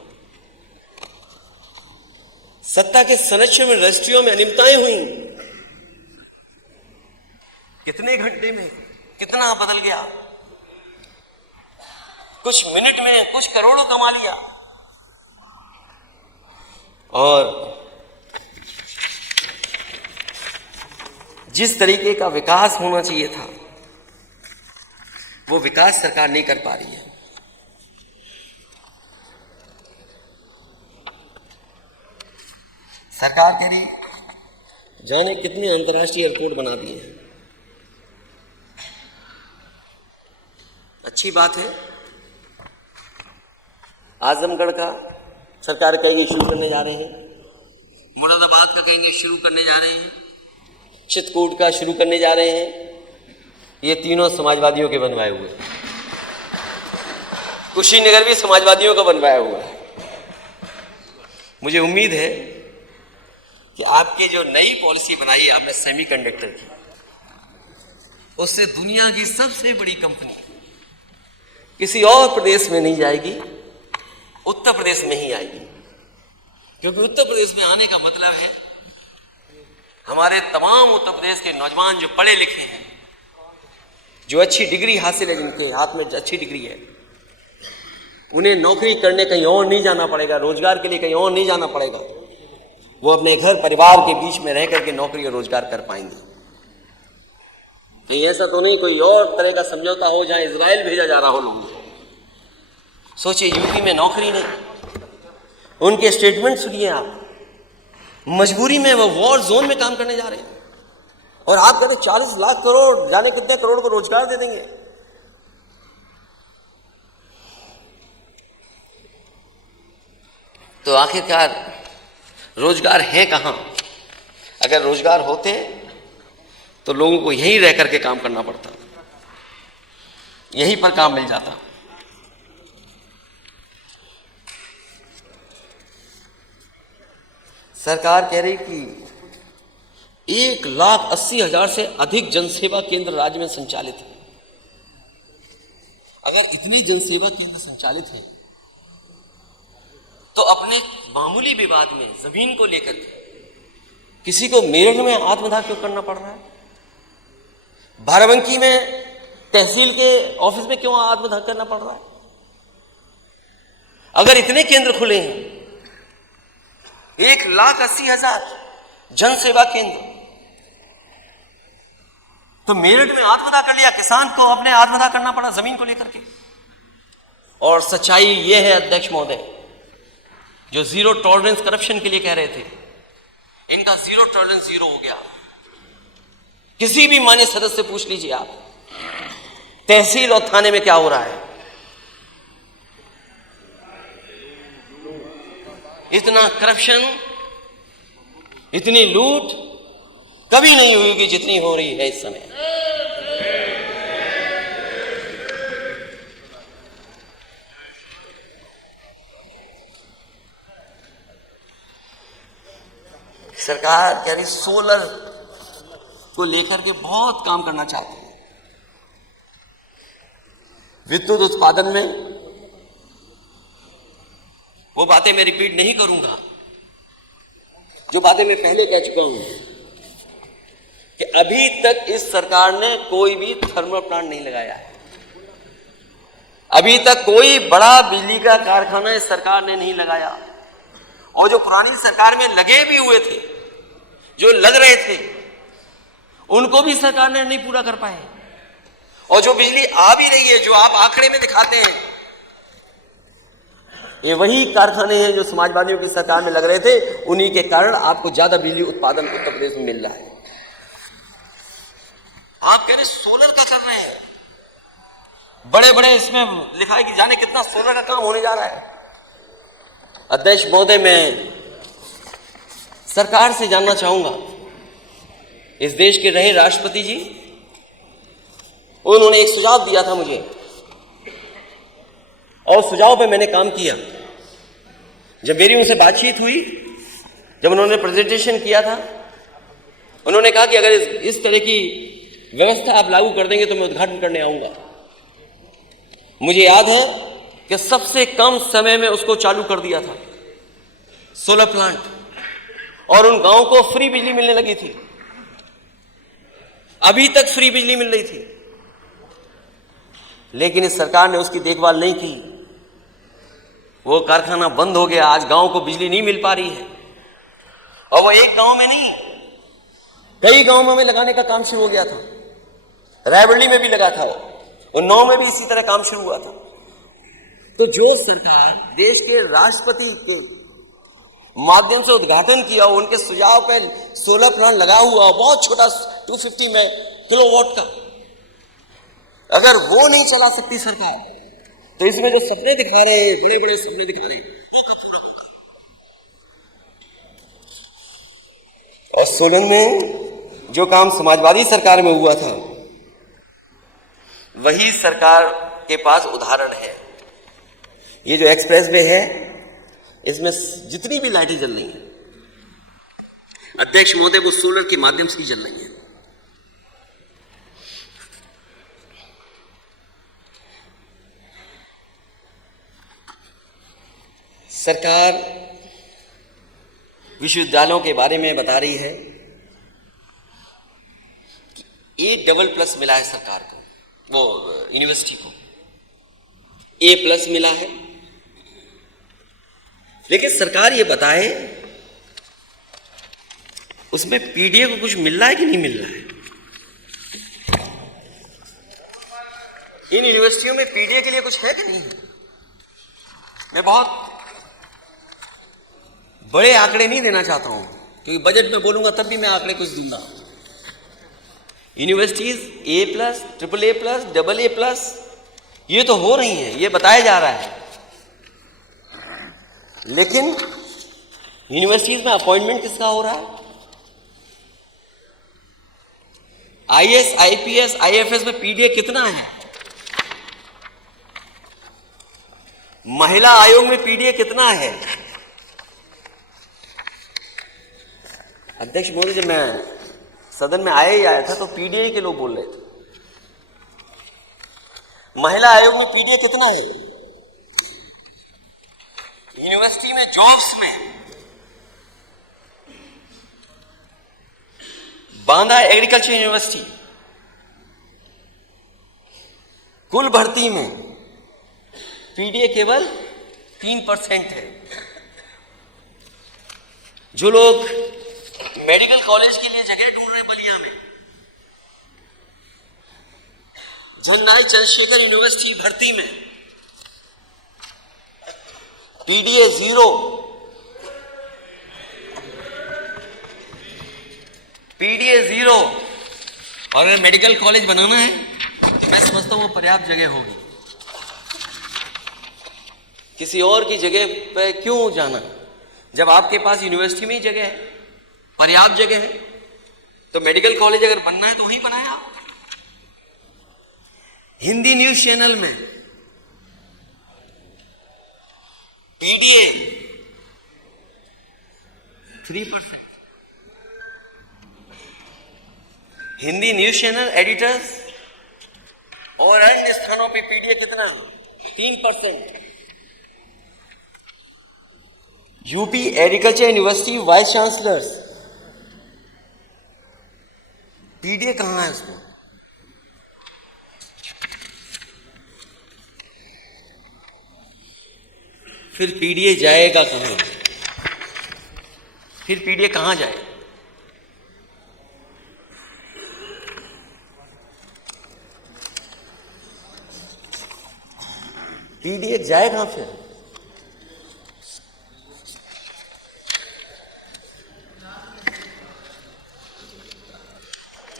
सत्ता के संरक्षण में रजिस्ट्रियों में अनियमितताएं हुई। कितने घंटे में कितना बदल गया, कुछ मिनट में कुछ करोड़ों कमा लिया। और जिस तरीके का विकास होना चाहिए था वो विकास सरकार नहीं कर पा रही है। सरकार कह रही जाने कितने अंतर्राष्ट्रीय एयरपोर्ट बना दिए हैं। अच्छी बात है। आजमगढ़ का सरकार कहेंगे शुरू करने जा रहे हैं, मुरादाबाद का कहेंगे शुरू करने जा रहे हैं, चित्रकूट का शुरू करने जा रहे हैं। ये तीनों समाजवादियों के बनवाए हुए, कुशीनगर भी समाजवादियों का बनवाया हुआ है। मुझे उम्मीद है कि आपकी जो नई पॉलिसी बनाई है आपने सेमीकंडक्टर की, उससे दुनिया की सबसे बड़ी कंपनी किसी और प्रदेश में नहीं जाएगी, उत्तर प्रदेश में ही आएगी। क्योंकि उत्तर प्रदेश में आने का मतलब है हमारे तमाम उत्तर प्रदेश के नौजवान जो पढ़े लिखे हैं, जो अच्छी डिग्री हासिल है, जिनके हाथ में अच्छी डिग्री है, उन्हें नौकरी करने कहीं और नहीं जाना पड़ेगा, रोजगार के लिए कहीं और नहीं जाना पड़ेगा। वो अपने घर परिवार के बीच में रह करके नौकरी और रोजगार कर पाएंगे। कहीं ऐसा तो नहीं कोई और तरह का समझौता हो जहां इजराइल भेजा जा रहा हो लोगों को। सोचिए यूपी में नौकरी नहीं, उनके स्टेटमेंट सुनिए आप, मजबूरी में वो वॉर जोन में काम करने जा रहे हैं, और आप कहते 40 लाख करोड़, जाने कितने करोड़ को रोजगार दे देंगे। तो आखिरकार रोजगार है कहाँ? अगर रोजगार होते तो लोगों को यहीं रह करके काम करना पड़ता, यहीं पर काम मिल जाता। सरकार कह रही कि 1,80,000 से अधिक जनसेवा केंद्र राज्य में संचालित है। अगर इतनी जनसेवा केंद्र संचालित है तो अपने मामूली विवाद में जमीन को लेकर किसी को मेरठ में आत्मदाह क्यों करना पड़ रहा है? बाराबंकी में तहसील के ऑफिस में क्यों आत्मदाह करना पड़ रहा है? अगर इतने केंद्र खुले हैं, 1,80,000 जनसेवा केंद्र, तो मेरठ में आत्मदाह कर लिया, किसान को अपने आत्मदाह करना पड़ा जमीन को लेकर के। और सच्चाई यह है अध्यक्ष महोदय, जो जीरो टॉलरेंस करप्शन के लिए कह रहे थे, इनका जीरो टॉलरेंस जीरो हो गया। किसी भी मान्य सदस्य से पूछ लीजिए आप, तहसील और थाने में क्या हो रहा है। इतना करप्शन, इतनी लूट कभी नहीं हुई जितनी हो रही है इस समय। सरकार कह रही सोलर को लेकर के बहुत काम करना चाहती है। विद्युत उत्पादन में वो बातें मैं रिपीट नहीं करूंगा जो बातें मैं पहले कह चुका हूं कि अभी तक इस सरकार ने कोई भी थर्मल प्लांट नहीं लगाया है। अभी तक कोई बड़ा बिजली का कारखाना इस सरकार ने नहीं लगाया। और जो पुरानी सरकार में लगे भी हुए थे, जो लग रहे थे, उनको भी सरकार ने नहीं पूरा कर पाए। और जो बिजली आ भी रही है, जो आप आंकड़े में दिखाते हैं, ये वही कारखाने हैं जो समाजवादियों की सरकार में लग रहे थे। उन्हीं के कारण आपको ज्यादा बिजली उत्पादन उत्तर प्रदेश में मिल रहा है। आप कह रहे सोलर का कर रहे हैं, बड़े बड़े इसमें लिखा है कि जाने कितना सोलर का काम होने जा रहा है। अध्यक्ष महोदय, मैं सरकार से जानना चाहूंगा, इस देश के रहे राष्ट्रपति जी, उन्होंने एक सुझाव दिया था मुझे और सुझाव पे मैंने काम किया। जब मेरी उनसे बातचीत हुई, जब उन्होंने प्रेजेंटेशन किया था, उन्होंने कहा कि अगर इस तरह की व्यवस्था आप लागू कर देंगे तो मैं उद्घाटन करने आऊंगा। मुझे याद है कि सबसे कम समय में उसको चालू कर दिया था सोलर प्लांट, और उन गांवों को फ्री बिजली मिलने लगी थी। अभी तक फ्री बिजली मिल रही थी, लेकिन इस सरकार ने उसकी देखभाल नहीं की। वो कारखाना बंद हो गया, आज गांव को बिजली नहीं मिल पा रही है। और वो एक गांव में नहीं, कई गांवों में लगाने का काम शुरू हो गया था। रायबरेली में भी लगा था, उन्नाव में भी इसी तरह काम शुरू हुआ था। तो जो सरकार देश के राष्ट्रपति के माध्यम से उद्घाटन किया, उनके सुझाव पर सोलर प्लांट लगा हुआ, बहुत छोटा 250 में किलोवाट का, अगर वो नहीं चला सकती सरकार, तो इसमें जो सपने दिखा रहे हैं, बड़े बड़े सपने दिखा रहे हैं, वो कब पूरा होगा? और सोलन में जो काम समाजवादी सरकार में हुआ था, वही सरकार के पास उदाहरण है। ये जो एक्सप्रेस वे है, इसमें जितनी भी लाइटें जल रही हैं, अध्यक्ष महोदय, वो सोलर के माध्यम से ही जल रही है। सरकार विश्वविद्यालयों के बारे में बता रही है कि A++ मिला है सरकार को, वो यूनिवर्सिटी को A+ मिला है। लेकिन सरकार ये बताए उसमें पीडीए को कुछ मिल रहा है कि नहीं मिल रहा है। इन यूनिवर्सिटियों में पीडीए के लिए कुछ है कि नहीं? मैं बहुत बड़े आंकड़े नहीं देना चाहता हूं, क्योंकि बजट में बोलूंगा तब भी मैं आंकड़े कुछ दूंगा। यूनिवर्सिटीज A+, AAA+, AA+, ये तो हो रही हैं, ये बताया जा रहा है। लेकिन यूनिवर्सिटीज में अपॉइंटमेंट किसका हो रहा है? आईएएस, आईपीएस, आईएफएस में पीडीए कितना है? महिला आयोग में पीडीए कितना है? अध्यक्ष महोदय, जब मैं सदन में आया ही आया था तो पीडीए के लोग बोल रहे थे। महिला आयोग में पीडीए कितना है? यूनिवर्सिटी में जॉब्स में बांदा एग्रीकल्चर यूनिवर्सिटी कुल भर्ती में पीडीए केवल 3% है। जो लोग मेडिकल कॉलेज के लिए जगह ढूंढ रहे हैं बलिया में, जनरल चंद्रशेखर यूनिवर्सिटी भर्ती में पीडीए 0, पीडीए 0। और अगर मेडिकल कॉलेज बनाना है तो मैं समझता हूं वो पर्याप्त जगह होगी। किसी और की जगह पे क्यों जाना जब आपके पास यूनिवर्सिटी में ही जगह है, पर्याप्त जगह है। तो मेडिकल कॉलेज अगर बनना है तो वहीं बनाया आप। हिंदी न्यूज चैनल में PDA 3%। Hindi news channel editors और अन्य स्थानों पे पीडीए कितना? 3%। UP agriculture university vice chancellors PDA कहां है उसमें? फिर पीडीए जाएगा कहां? फिर पीडीए कहां जाए? पीडीए जाए कहां फिर?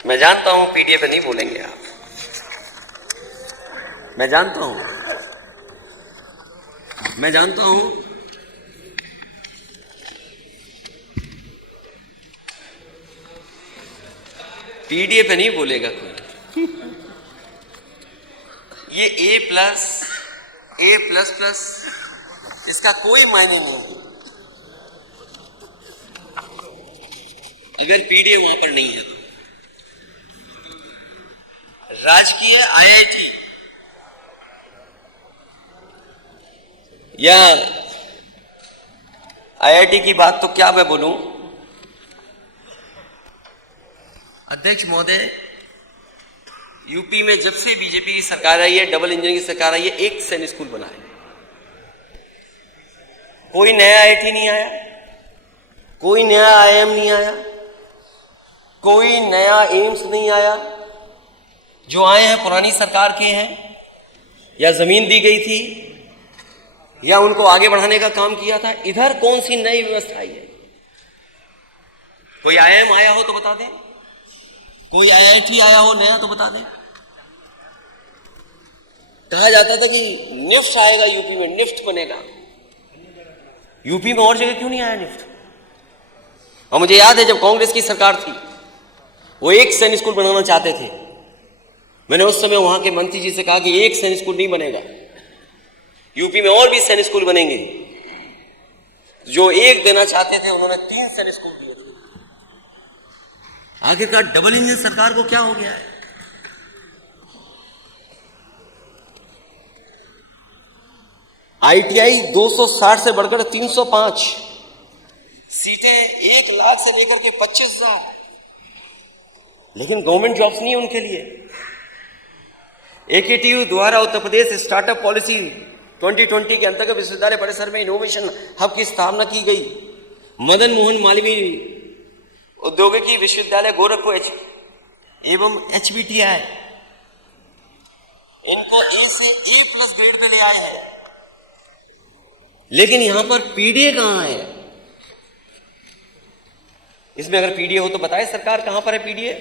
मैं जानता हूं पीडीए पे नहीं बोलेंगे आप, मैं जानता हूं, मैं जानता हूं। पीडीए पे नहीं बोलेगा कोई। ये ए प्लस इसका कोई मायने नहीं है अगर पीडीए वहां पर नहीं है। राजकीय आईआईटी या आईआईटी की बात तो क्या मैं बोलूं। अध्यक्ष महोदय, यूपी में जब से बीजेपी की सरकार आई है, डबल इंजन की सरकार आई है, एक सैनिक स्कूल बना है। कोई नया आईआईटी नहीं आया, कोई नया आईएम नहीं आया, कोई नया एम्स नहीं आया। जो आए हैं पुरानी सरकार के हैं, या जमीन दी गई थी या उनको आगे बढ़ाने का काम किया था। इधर कौन सी नई व्यवस्था आई है? कोई आईएम आया हो तो बता दें, कोई आईआईटी आया हो नया तो बता दें। कहा जाता था कि निफ्ट आएगा यूपी में, निफ्ट बनेगा। यूपी में और जगह क्यों नहीं आया निफ्ट? और मुझे याद है जब कांग्रेस की सरकार थी, वो एक सैनिक स्कूल बनाना चाहते थे। मैंने उस समय वहां के मंत्री जी से कहा कि एक सैनिक स्कूल नहीं बनेगा, यूपी में और भी सैनिक स्कूल बनेंगे। जो एक देना चाहते थे उन्होंने 3 सैनिक स्कूल दिए थे। आखिरकार डबल इंजन सरकार को क्या हो गया है? आईटीआई 260 से बढ़कर 305 सीटें, 1 लाख से लेकर के 25,000, लेकिन गवर्नमेंट जॉब्स नहीं है उनके लिए। एकेटीयू द्वारा उत्तर प्रदेश स्टार्टअप पॉलिसी 2020 के अंतर्गत विश्वविद्यालय परिसर में इनोवेशन हब की स्थापना की गई। मदन मोहन मालवीय औद्योगिकी विश्वविद्यालय गोरखपुर एवं HBTI इनको ए से A+ ग्रेड पे ले आए हैं। लेकिन यहां पर पीडीए कहां है? इसमें अगर पीडीए हो तो बताए सरकार कहां पर है पीडीए।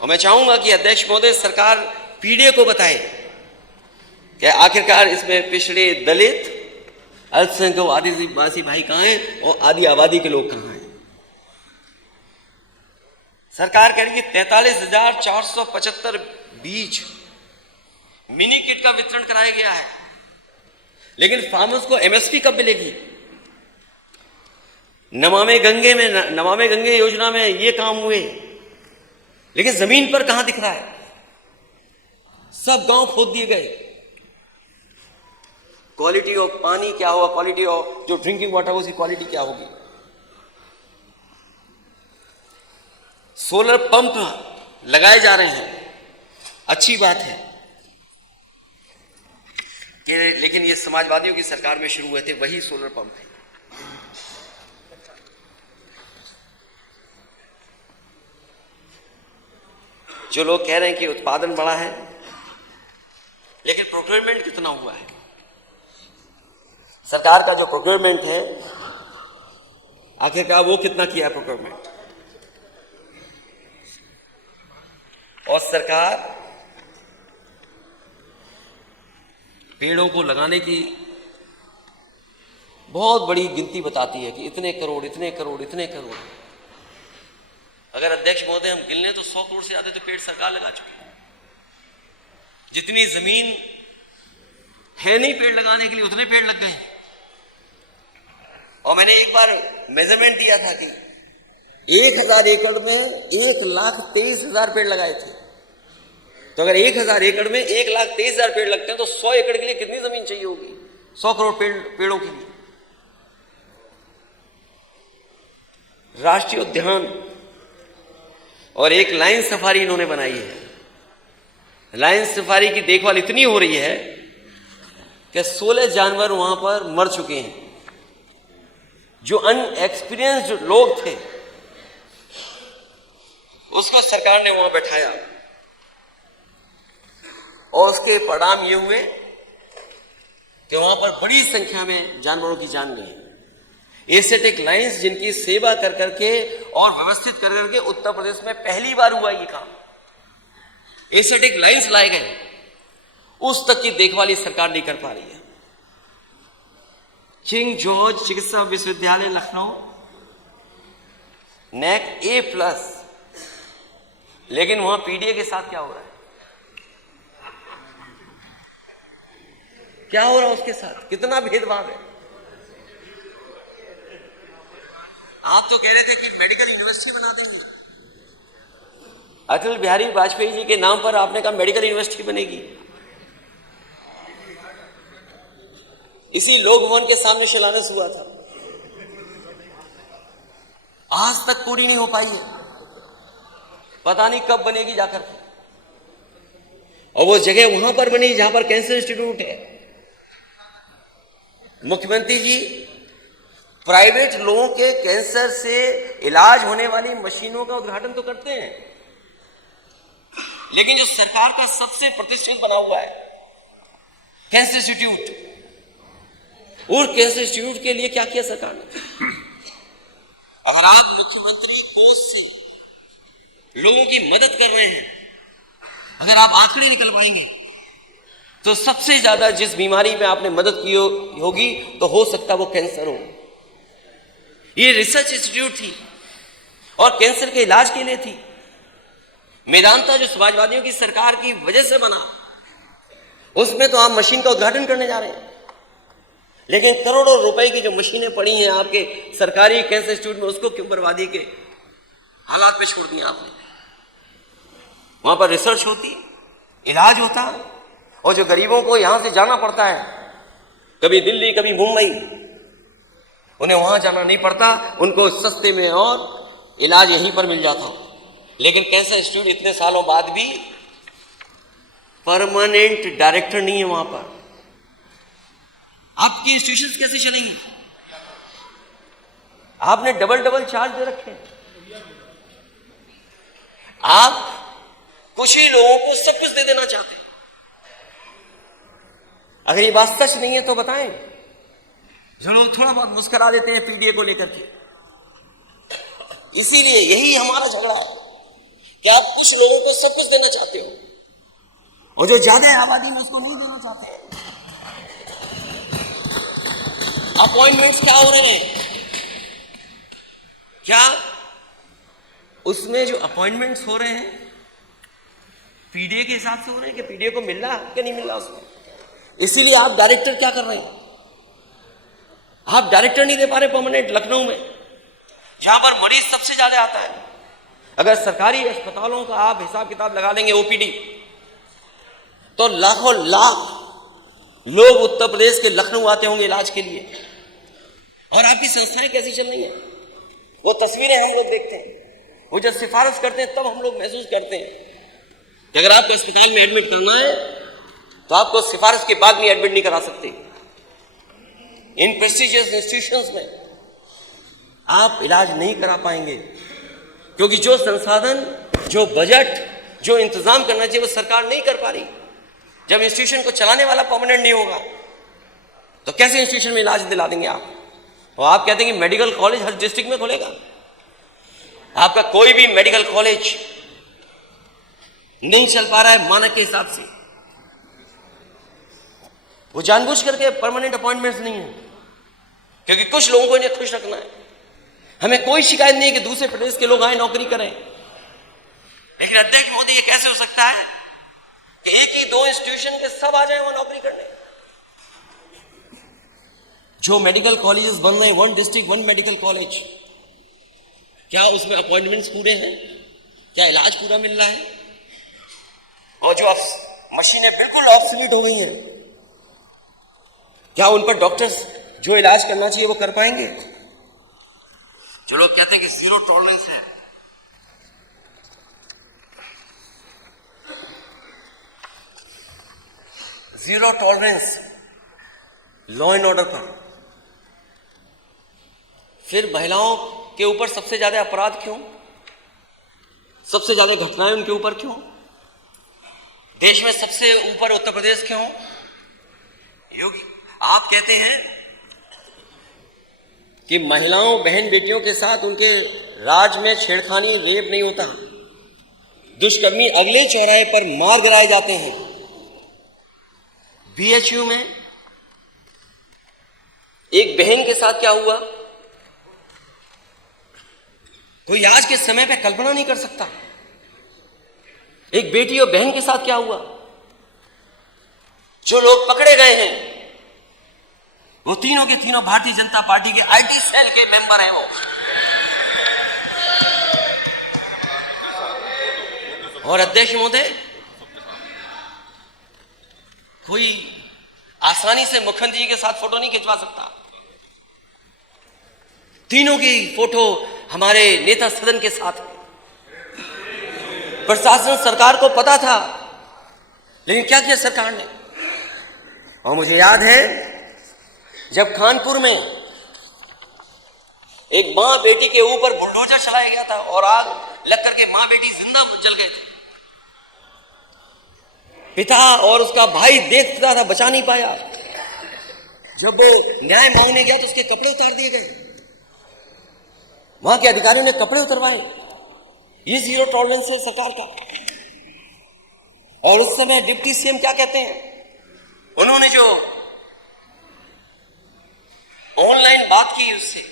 और मैं चाहूंगा कि अध्यक्ष महोदय सरकार पीडीए को बताए कि आखिरकार इसमें पिछड़े दलित अल्पसंख्यक आदिवासी भाई कहाँ हैं और आदि आबादी के लोग कहाँ हैं। सरकार कह रही है 43,475 बीज मिनी किट का वितरण कराया गया है, लेकिन फार्मर्स को एमएसपी कब मिलेगी? नमामि गंगे योजना में ये काम हुए, लेकिन जमीन पर कहां दिख रहा है? सब गांव खोद दिए गए। क्वालिटी ऑफ पानी क्या होगा, क्वालिटी ऑफ जो ड्रिंकिंग वाटर उसकी क्वालिटी क्या होगी? सोलर पंप लगाए जा रहे हैं, अच्छी बात है कि, लेकिन ये समाजवादियों की सरकार में शुरू हुए थे वही सोलर पंप है। जो लोग कह रहे हैं कि उत्पादन बढ़ा है, लेकिन प्रोक्योरमेंट कितना हुआ है? सरकार का जो प्रोक्योरमेंट है आखिरकार वो कितना किया है प्रोक्योरमेंट? और सरकार पेड़ों को लगाने की बहुत बड़ी गिनती बताती है कि इतने करोड़ इतने करोड़ इतने करोड़। अगर अध्यक्ष महोदय हम गिन लें तो 100 करोड़ से ज्यादा तो पेड़ सरकार लगा चुकी है। जितनी जमीन है नहीं पेड़ लगाने के लिए उतने पेड़ लग गए। और मैंने एक बार मेजरमेंट दिया था कि 1000 एकड़ में 1,23,000 पेड़ लगाए थे। तो अगर 1000 एकड़ में 1,23,000 पेड़ लगते हैं तो 100 एकड़ के लिए कितनी जमीन चाहिए होगी? 100 करोड़ पेड़ों के लिए। राष्ट्रीय उद्यान और एक लायन सफारी इन्होंने बनाई है। लायन सफारी की देखभाल इतनी हो रही है कि 16 जानवर वहां पर मर चुके हैं। जो अनएक्सपीरियंस्ड लोग थे उसको सरकार ने वहां बैठाया और उसके परिणाम ये हुए कि वहां पर बड़ी संख्या में जानवरों की जान गई। एस्थेटिक लाइन्स जिनकी सेवा कर करके और व्यवस्थित कर करके उत्तर प्रदेश में पहली बार हुआ ये काम। एस्थेटिक लाइन्स लाए गए, उस तक की देखभाल ये सरकार नहीं कर पा रही है। किंग जॉर्ज चिकित्सा विश्वविद्यालय लखनऊ नैक A+, लेकिन वहां पीडीए के साथ क्या हो रहा है? क्या हो रहा है उसके साथ? कितना भेदभाव है। आप तो कह रहे थे कि मेडिकल यूनिवर्सिटी बना देंगे। अटल बिहारी वाजपेयी जी के नाम पर आपने कहा मेडिकल यूनिवर्सिटी बनेगी। इसी लोक भवन के सामने शिलान्यास हुआ था, आज तक पूरी नहीं हो पाई है। पता नहीं कब बनेगी जाकर के। और वो जगह वहां पर बनी जहां पर कैंसर इंस्टीट्यूट है। मुख्यमंत्री जी प्राइवेट लोगों के कैंसर से इलाज होने वाली मशीनों का उद्घाटन तो करते हैं, लेकिन जो सरकार का सबसे प्रतिष्ठित बना हुआ है कैंसर इंस्टीट्यूट, और कैंसर इंस्टीट्यूट के लिए क्या किया सरकार ने? अगर आप मुख्यमंत्री कोष से लोगों की मदद कर रहे हैं, अगर आप आंकड़े निकलवाएंगे तो सबसे ज्यादा जिस बीमारी में आपने मदद की होगी तो हो सकता है वो कैंसर हो। ये रिसर्च इंस्टीट्यूट थी और कैंसर के इलाज के लिए थी। मेदांता जो समाजवादियों की सरकार की वजह से बना, उसमें तो आप मशीन का उद्घाटन करने जा रहे हैं, लेकिन करोड़ों रुपए की जो मशीनें पड़ी हैं आपके सरकारी कैंसर इंस्टीट्यूट में, उसको क्यों बर्बादी के हालात पे छोड़ दिया आपने? वहां पर रिसर्च होती, इलाज होता, और जो गरीबों को यहां से जाना पड़ता है, कभी दिल्ली कभी मुंबई, उन्हें वहां जाना नहीं पड़ता, उनको सस्ते में और इलाज यहीं पर मिल जाता। लेकिन कैंसर इंस्टीट्यूट इतने सालों बाद भी परमानेंट डायरेक्टर नहीं है वहां पर। आपकी इंस्टीट्यूशंस कैसे चलेंगी? आपने डबल चार्ज दे रखे हैं। आप कुछ ही लोगों को सब कुछ दे देना चाहते हैं। अगर ये बात सच नहीं है तो बताएं। जो लोग थोड़ा बहुत मुस्कुरा देते हैं पीडीए को लेकर के, इसीलिए यही हमारा झगड़ा है कि आप कुछ लोगों को सब कुछ देना चाहते हो और जो ज्यादा आबादी में उसको नहीं देना चाहते हैं। अपॉइंटमेंट्स क्या हो रहे हैं, क्या उसमें जो अपॉइंटमेंट्स हो रहे हैं पीडीए के हिसाब से हो रहे हैं कि पीडीए को मिल रहा है कि नहीं मिल रहा उसमें? इसीलिए आप डायरेक्टर क्या कर रहे हैं, आप डायरेक्टर नहीं दे पा रहे परमानेंट लखनऊ में, जहां पर मरीज सबसे ज्यादा आता है। अगर सरकारी अस्पतालों का आप हिसाब किताब लगा लेंगे ओपीडी, तो लाखों लाख लोग उत्तर प्रदेश के लखनऊ आते होंगे इलाज के लिए। और आपकी संस्थाएं कैसी चल रही हैं, वो तस्वीरें हम लोग देखते हैं, वो जब सिफारिश करते हैं तब हम लोग महसूस करते हैं कि अगर आपको अस्पताल में एडमिट करना है तो आपको सिफारिश के बाद भी एडमिट नहीं करा सकते। इन प्रेस्टिजियस इंस्टीट्यूशंस में आप इलाज नहीं करा पाएंगे, क्योंकि जो संसाधन, जो बजट, जो इंतजाम करना चाहिए वो सरकार नहीं कर पा रही। जब इंस्टीट्यूशन को चलाने वाला परमानेंट नहीं होगा तो कैसे इंस्टीट्यूशन में इलाज दिला देंगे आप? तो आप कहते हैं कि मेडिकल कॉलेज हर डिस्ट्रिक्ट में खुलेगा, आपका कोई भी मेडिकल कॉलेज नहीं चल पा रहा है मानक के हिसाब से। वो जानबूझ करके परमानेंट अपॉइंटमेंट्स नहीं है, क्योंकि कुछ लोगों को इन्हें खुश रखना है। हमें कोई शिकायत नहीं है कि दूसरे प्रदेश के लोग आए नौकरी करें, लेकिन अध्यक्ष महोदय ये कैसे हो सकता है कि एक ही दो इंस्टीट्यूशन के सब आ जाए वहां नौकरी करने? जो मेडिकल कॉलेजेस बन रहे हैं, one district one medical college, क्या उसमें अपॉइंटमेंट्स पूरे हैं? क्या इलाज पूरा मिल रहा है? और जो मशीनें बिल्कुल ऑब्सोलीट हो गई हैं, क्या उन पर डॉक्टर्स जो इलाज करना चाहिए वो कर पाएंगे? जो लोग कहते हैं कि जीरो टॉलरेंस है, zero tolerance law and order पर, फिर महिलाओं के ऊपर सबसे ज्यादा अपराध क्यों, सबसे ज्यादा घटनाएं उनके ऊपर क्यों, देश में सबसे ऊपर उत्तर प्रदेश क्यों? योगी आप कहते हैं कि महिलाओं बहन बेटियों के साथ उनके राज में छेड़खानी, रेप नहीं होता, दुष्कर्मी अगले चौराहे पर मार गिराए जाते हैं। बीएचयू में एक बहन के साथ क्या हुआ कोई आज के समय पे कल्पना नहीं कर सकता। एक बेटी और बहन के साथ क्या हुआ, जो लोग पकड़े गए हैं वो तीनों के तीनों भारतीय जनता पार्टी के आईटी सेल के मेंबर हैं। वो और अध्यक्ष महोदय, कोई आसानी से मुख्यमंत्री जी के साथ फोटो नहीं खिंचवा सकता। तीनों की फोटो हमारे नेता सदन के साथ है। प्रशासन सरकार को पता था, लेकिन क्या किया सरकार ने? और मुझे याद है जब कानपुर में एक मां बेटी के ऊपर बुलडोजर चलाया गया था और आग लग करके मां बेटी जिंदा जल गए थे। पिता और उसका भाई देखता था, बचा नहीं पाया। जब वो न्याय मांगने गया तो उसके कपड़े उतार दिए गए, वहां के अधिकारियों ने कपड़े उतरवाए। ये जीरो टॉलरेंस है सरकार का। और उस समय डिप्टी सीएम क्या कहते हैं, उन्होंने जो ऑनलाइन बात की उससे,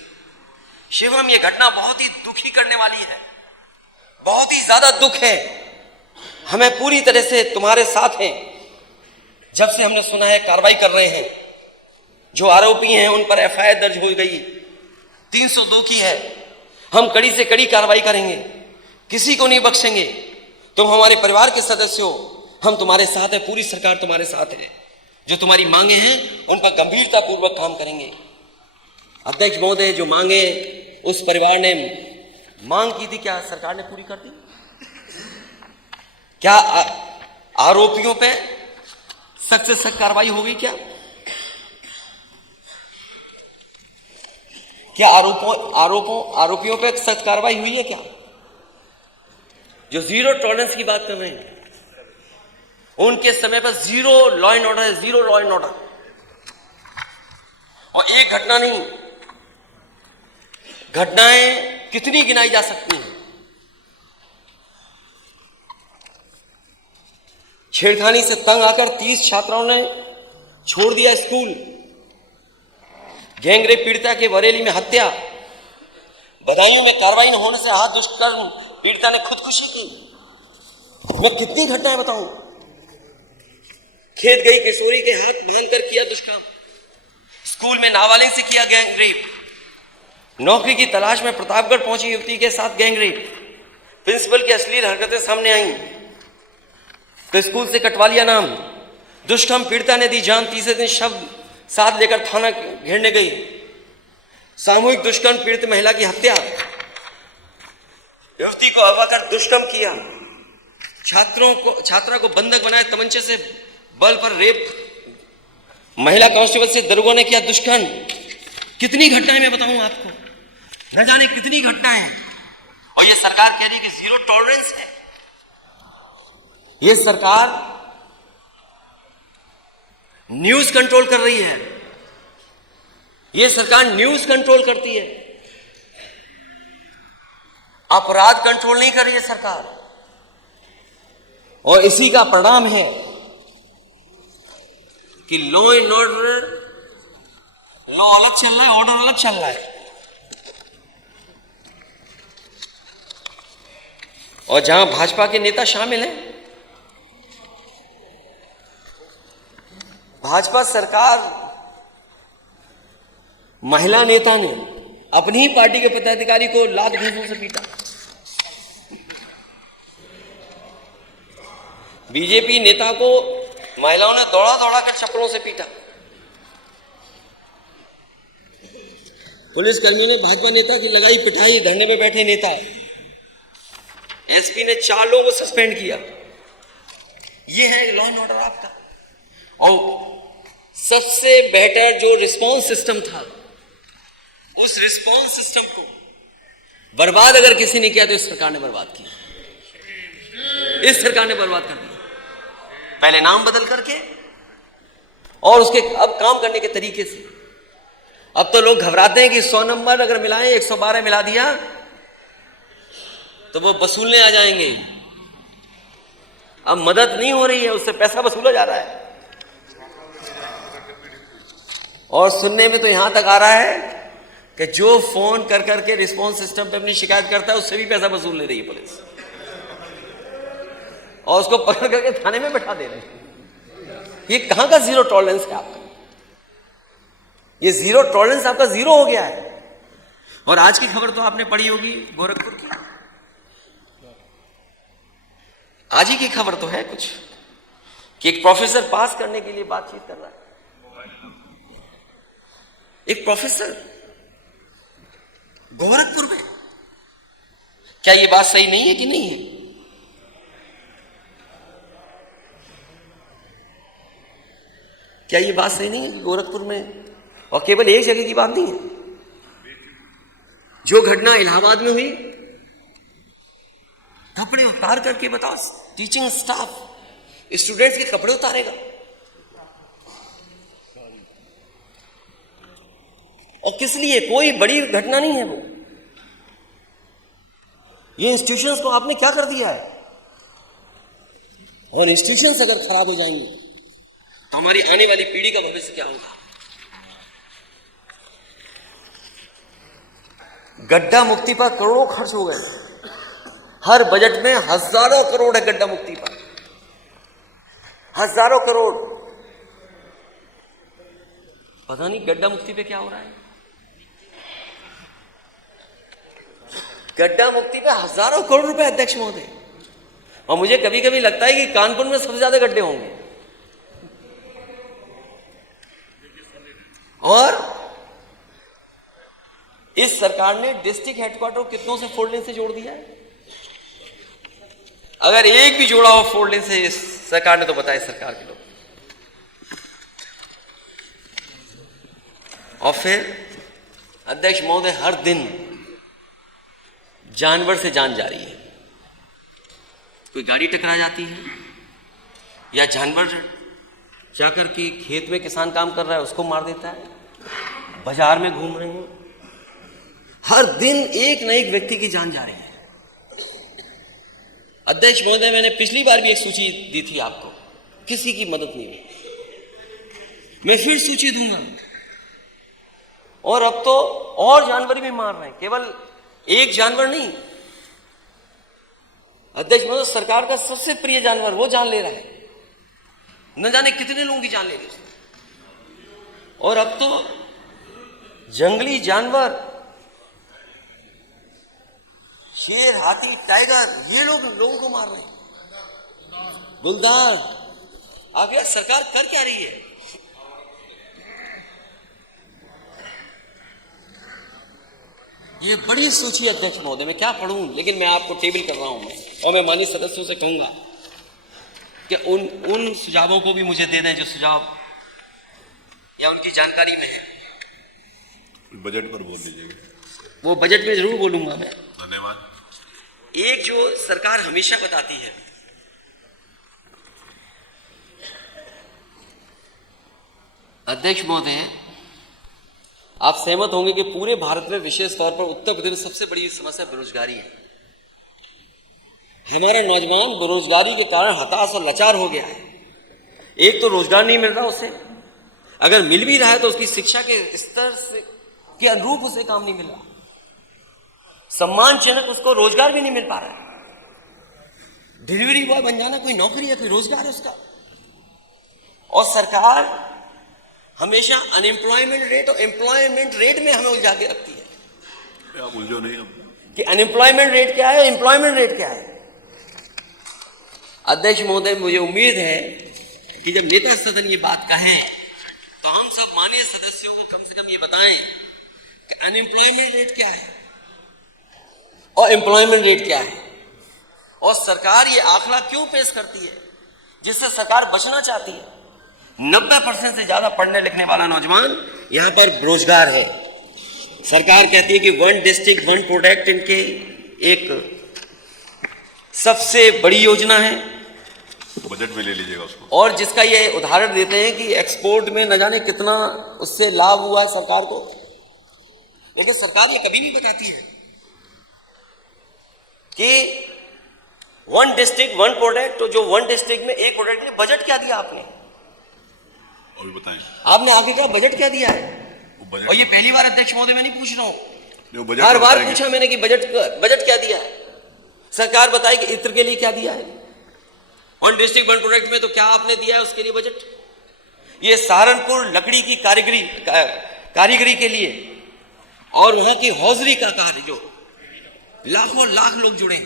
शिवम ये घटना बहुत ही दुखी करने वाली है, बहुत ही ज्यादा दुख है, हमें पूरी तरह से तुम्हारे साथ हैं। जब से हमने सुना है कार्रवाई कर रहे हैं, जो आरोपी हैं उन पर एफआईआर दर्ज हो गई, 302 की है। हम कड़ी से कड़ी कार्रवाई करेंगे, किसी को नहीं बख्शेंगे। तुम हमारे परिवार के सदस्य हो, हम तुम्हारे साथ हैं, पूरी सरकार तुम्हारे साथ है। जो तुम्हारी मांगे हैं उन पर गंभीरता पूर्वक काम करेंगे। अध्यक्ष महोदय, जो मांगे उस परिवार ने मांग की थी, क्या सरकार ने पूरी कर दी? क्या आरोपियों पे सख्त से सख्त कार्रवाई होगी? क्या आरोपियों पे सख्त कार्रवाई हुई है? क्या जो जीरो टॉलरेंस की बात कर रहे हैं, उनके समय पर जीरो लॉ एंड ऑर्डर है, जीरो लॉ एंड ऑर्डर। और एक घटना नहीं, घटनाएं कितनी गिनाई जा सकती हैं। छेड़खानी से तंग आकर 30 छात्राओं ने छोड़ दिया स्कूल। गैंगरेप पीड़िता के बरेली में हत्या, बदायूं में कार्रवाई न होने से हाथ दुष्कर्म पीड़िता ने खुदकुशी की। मैं कितनी घटनाएं बताऊं। खेत गई किशोरी के हाथ बांधकर किया दुष्कर्म, स्कूल में नाबालिग से किया गैंगरेप, नौकरी की तलाश में प्रतापगढ़ पहुंची युवती के साथ गैंगरेप, प्रिंसिपल की अश्लील हरकतें सामने आई तो स्कूल से कटवा लिया नाम, दुष्कर्म पीड़िता ने दी जान, तीसरे दिन शव साथ लेकर थाना घेरने गई, सामूहिक दुष्कर्म पीड़ित महिला की हत्या, युवती को अगवा कर दुष्कर्म किया, छात्रा को बंधक बनाए तमंचे से बल पर रेप, महिला कांस्टेबल से दरोगा ने किया दुष्कर्म। कितनी घटनाएं मैं बताऊं आपको, न जाने कितनी घटनाएं। और ये सरकार कह रही है कि जीरो टॉलरेंस है। ये सरकार न्यूज कंट्रोल कर रही है, ये सरकार न्यूज कंट्रोल करती है, अपराध कंट्रोल नहीं कर रही है सरकार। और इसी का परिणाम है कि लॉ एंड ऑर्डर, लॉ अलग चल रहा है, ऑर्डर अलग चल रहा है। और जहां भाजपा के नेता शामिल हैं, भाजपा सरकार, महिला नेता ने अपनी ही पार्टी के पदाधिकारी को लात घूंसों से पीटा, बीजेपी नेता को महिलाओं ने दौड़ा दौड़ा कर चप्पलों से पीटा, पुलिसकर्मियों ने भाजपा नेता की लगाई पिटाई, धरने में बैठे नेता, एसपी ने 4 लोगों को सस्पेंड किया। यह है लॉ एंड ऑर्डर आपका। और सबसे बेहतर जो रिस्पॉन्स सिस्टम था, उस रिस्पॉन्स सिस्टम को बर्बाद अगर किसी ने किया तो इस सरकार ने बर्बाद किया। इस सरकार ने बर्बाद कर दिया, पहले नाम बदल करके और उसके अब काम करने के तरीके से। अब तो लोग घबराते हैं कि 100 नंबर अगर मिलाएं, 112 मिला दिया तो वो वसूलने आ जाएंगे। अब मदद नहीं हो रही है, उससे पैसा वसूला जा रहा है। और सुनने में तो यहां तक आ रहा है कि जो फोन कर करके रिस्पॉन्स सिस्टम पे अपनी शिकायत करता है उससे भी पैसा वसूल ले रही है पुलिस, और उसको पकड़ करके थाने में बैठा दे रहे हैं। ये कहां का जीरो टॉलरेंस है आपका? ये जीरो टॉलरेंस आपका जीरो हो गया है। और आज की खबर तो आपने पढ़ी होगी गोरखपुर की, आज ही की खबर तो है कुछ कि एक प्रोफेसर पास करने के लिए बातचीत कर रहा है। एक प्रोफेसर गोरखपुर में, क्या ये बात सही नहीं है कि नहीं है? क्या ये बात सही नहीं है कि गोरखपुर में, और केवल एक जगह की बात नहीं है, जो घटना इलाहाबाद में हुई, कपड़े उतार करके बताओ, टीचिंग स्टाफ स्टूडेंट्स के कपड़े उतारेगा, और किस लिए? कोई बड़ी घटना नहीं है वो। ये इंस्टीट्यूशंस को आपने क्या कर दिया है? और इंस्टीट्यूशंस अगर खराब हो जाएंगे तो हमारी आने वाली पीढ़ी का भविष्य क्या होगा? गड्ढा मुक्ति पर करोड़ों खर्च हो गए, हर बजट में हजारों करोड़ है गड्ढा मुक्ति पर, हजारों करोड़। पता नहीं गड्ढा मुक्ति पे क्या हो रहा है। गड्ढा मुक्ति पे हजारों करोड़ रुपए अध्यक्ष महोदय। और मुझे कभी कभी लगता है कि कानपुर में सबसे ज्यादा गड्ढे होंगे। और इस सरकार ने डिस्ट्रिक्ट हेडक्वार्टर कितनों से 4 लेन से जोड़ दिया है? अगर एक भी जोड़ा हो 4 लेन से इस सरकार ने तो बताया सरकार के लोग। और फिर अध्यक्ष महोदय हर दिन जानवर से जान जा रही है। कोई गाड़ी टकरा जाती है या जानवर जाकर के खेत में किसान काम कर रहा है उसको मार देता है, बाजार में घूम रहे हैं, हर दिन एक न एक व्यक्ति की जान जा रही है। अध्यक्ष महोदय, मैंने पिछली बार भी एक सूची दी थी आपको, किसी की मदद नहीं हुई। मैं फिर सूची दूंगा। और अब तो और जानवर भी मार रहे हैं, केवल एक जानवर नहीं। अध्यक्ष महोदय, सरकार का सबसे प्रिय जानवर वो जान ले रहा है, न जाने कितने लोगों की जान ले रही। और अब तो जंगली जानवर, शेर, हाथी, टाइगर, ये लोगों को मार रहे हैं। गुलदार, आखिर सरकार कर क्या रही है? ये बड़ी सूची अध्यक्ष महोदय, मैं क्या पढ़ूं, लेकिन मैं आपको टेबल कर रहा हूं मैं, और मैं माननीय सदस्यों से कहूंगा कि उन सुझावों को भी मुझे दे दें जो सुझाव या उनकी जानकारी में है। बजट पर बोल दीजिएगा। वो बजट में जरूर बोलूंगा मैं। धन्यवाद। एक जो सरकार हमेशा बताती है, अध्यक्ष महोदय, आप सहमत होंगे कि पूरे भारत में विशेष तौर पर उत्तर प्रदेश में सबसे बड़ी समस्या बेरोजगारी है। हमारा नौजवान बेरोजगारी के कारण हताश और लाचार हो गया है। एक तो रोजगार नहीं मिल रहा उसे, अगर मिल भी रहा है तो उसकी शिक्षा के स्तर से के अनुरूप उसे काम नहीं मिल रहा, सम्मानजनक उसको रोजगार भी नहीं मिल पा रहा है। डिलीवरी बॉय बन जाना कोई नौकरी है, कोई रोजगार है उसका। और सरकार हमेशा अनएम्प्लॉयमेंट रेट और एम्प्लॉयमेंट रेट में हमें उलझा के रखती है। आप उलझो नहीं अब कि अनएम्प्लॉयमेंट रेट क्या है, एम्प्लॉयमेंट रेट क्या है। अध्यक्ष महोदय, मुझे उम्मीद है कि जब नेता सदन ये बात कहें तो हम सब माननीय सदस्यों को कम से कम ये बताएं कि अनएम्प्लॉयमेंट रेट क्या है और एम्प्लॉयमेंट रेट क्या है, और सरकार ये आंकड़ा क्यों पेश करती है जिससे सरकार बचना चाहती है। 90% से ज्यादा पढ़ने लिखने वाला नौजवान यहां पर बेरोजगार है। सरकार कहती है कि 1 डिस्ट्रिक्ट 1 प्रोडक्ट इनके एक सबसे बड़ी योजना है, बजट में ले लीजिएगा उसको। और जिसका ये उदाहरण देते हैं कि एक्सपोर्ट में न जाने कितना उससे लाभ हुआ है सरकार को। लेकिन सरकार ये कभी नहीं बताती है कि 1 डिस्ट्रिक्ट 1 प्रोडक्ट, तो जो 1 डिस्ट्रिक्ट में एक प्रोडक्ट में बजट क्या दिया आपने, अभी बताएं आपने आखिरकार बजट क्या दिया है। और ये पहली बार अध्यक्ष महोदय मैं नहीं पूछ रहा हूं, हर बार पूछा मैंने कि बजट क्या दिया है। सरकार बताए कि इत्र के लिए क्या दिया है, 1 डिस्ट्रिक्ट 1 प्रोडक्ट में तो क्या आपने दिया है उसके लिए बजट। ये सहारनपुर लकड़ी की कारीगरी के लिए और वहां की हौजरी का कार्य, जो लाखों लाख लोग जुड़े,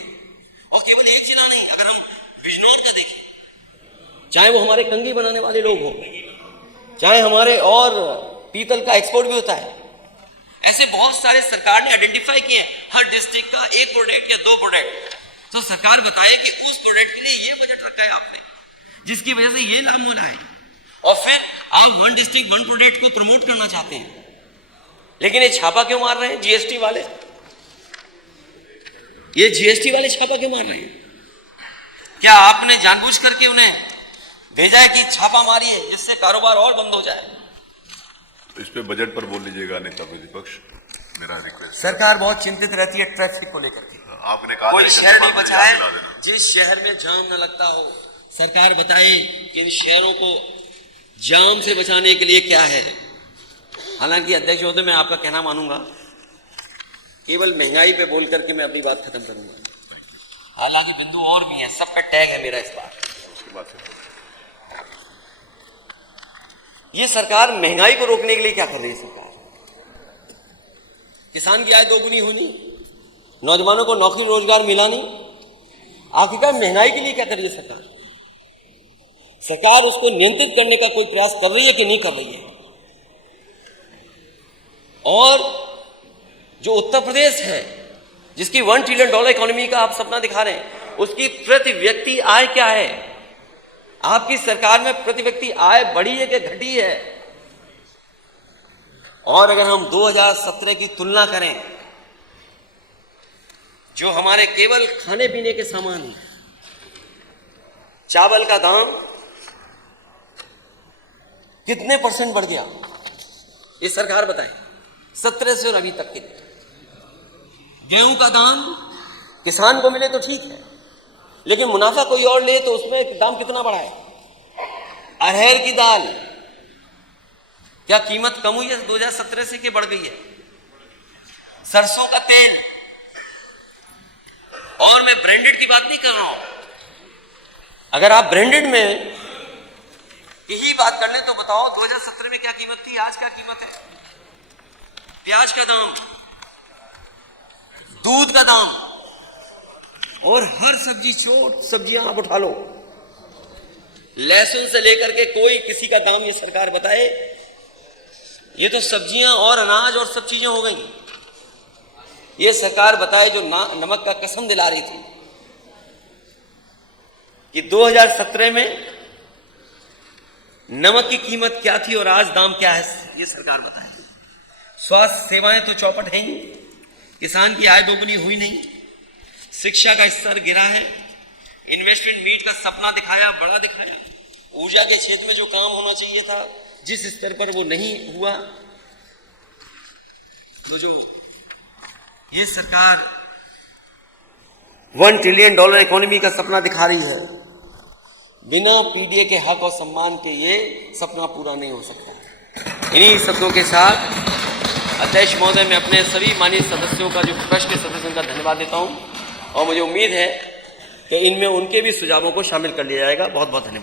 और केवल एक जिला नहीं, अगर हम बिजनौर का देखें, चाहे वो हमारे कंघी बनाने वाले लोग हो, चाहे हमारे और पीतल का एक्सपोर्ट भी होता है, ऐसे बहुत सारे सरकार ने आइडेंटिफाई किए हर डिस्ट्रिक्ट का 1 प्रोडक्ट या 2 प्रोडक्ट। तो सरकार बताए कि उस प्रोडक्ट के लिए ये बजट रखा है आपने, जिसकी वजह से ये लाभ होना है, और फिर आप 1 डिस्ट्रिक्ट 1 प्रोडक्ट को प्रमोट करना चाहते हैं। लेकिन ये छापा क्यों मार रहे हैं जीएसटी वाले, ये जीएसटी वाले छापा क्यों मार रहे हैं? क्या आपने जानबूझ करके उन्हें भेजा है कि छापा मारी है जिससे कारोबार और बंद हो जाए? इस पे बजट पर बोल लीजिएगा नेता प्रतिपक्ष, मेरा रिक्वेस्ट। सरकार बहुत चिंतित रहती है ट्रैफिक को लेकर के। आपने कहा कोई शहर नहीं बचा है जिस शहर में जाम न लगता हो। सरकार बताए कि इन शहरों को जाम से बचाने के लिए क्या है। हालांकि अध्यक्ष महोदय, मैं आपका कहना मानूंगा, केवल महंगाई पे बोल करके मैं अपनी बात खत्म करूंगा। हालांकि बिंदु और भी है, सब पे टैग है मेरा इस बार। ये सरकार महंगाई को रोकने के लिए क्या कर रही है सरकार? किसान की आय दोगुनी होनी, नौजवानों को नौकरी रोजगार मिला नहीं, आखिरकार महंगाई के लिए क्या कर रही है सरकार? सरकार उसको नियंत्रित करने का कोई प्रयास कर रही है कि नहीं कर रही है? और जो उत्तर प्रदेश है, जिसकी $1 ट्रिलियन इकोनॉमी का आप सपना दिखा रहे हैं, उसकी प्रति व्यक्ति आय क्या है? आपकी सरकार में प्रति व्यक्ति आय बढ़ी है कि घटी है? और अगर हम 2017 की तुलना करें, जो हमारे केवल खाने पीने के सामान हैं, चावल का दाम कितने % बढ़ गया, ये सरकार बताए 17 से और अभी तक के। गेहूं का दाम किसान को मिले तो ठीक है, लेकिन मुनाफा कोई और ले तो उसमें दाम कितना बढ़ा है। अरहर की दाल क्या कीमत कम हुई है 2017 से कि बढ़ गई है? सरसों का तेल, और मैं ब्रांडेड की बात नहीं कर रहा हूं, अगर आप ब्रांडेड में यही बात कर लें तो बताओ 2017 में क्या कीमत थी, आज क्या कीमत है? प्याज का दाम, दूध का दाम, और हर सब्जी, छोट सब्जियां आप उठा लो, लहसुन से लेकर के कोई किसी का दाम ये सरकार बताए, ये तो सब्जियां और अनाज और सब चीजें हो गई। ये सरकार बताए जो नमक का कसम दिला रही थी कि 2017 में नमक की कीमत क्या थी और आज दाम क्या है, ये सरकार बताए। स्वास्थ्य सेवाएं तो चौपट है ही, किसान की आय दोगुनी हुई नहीं, शिक्षा का स्तर गिरा है, इन्वेस्टमेंट मीट का सपना दिखाया, बड़ा दिखाया, ऊर्जा के क्षेत्र में जो काम होना चाहिए था जिस स्तर पर वो नहीं हुआ। तो जो ये सरकार $1 ट्रिलियन इकोनॉमी का सपना दिखा रही है, बिना पीडीए के हक और सम्मान के ये सपना पूरा नहीं हो सकता। इन्हीं शब्दों के साथ अध्यक्ष महोदय, मैं अपने सभी माननीय सदस्यों का, जो विपक्ष के सदस्यों का धन्यवाद देता हूं, और मुझे उम्मीद है कि इनमें उनके भी सुझावों को शामिल कर लिया जाएगा। बहुत बहुत धन्यवाद।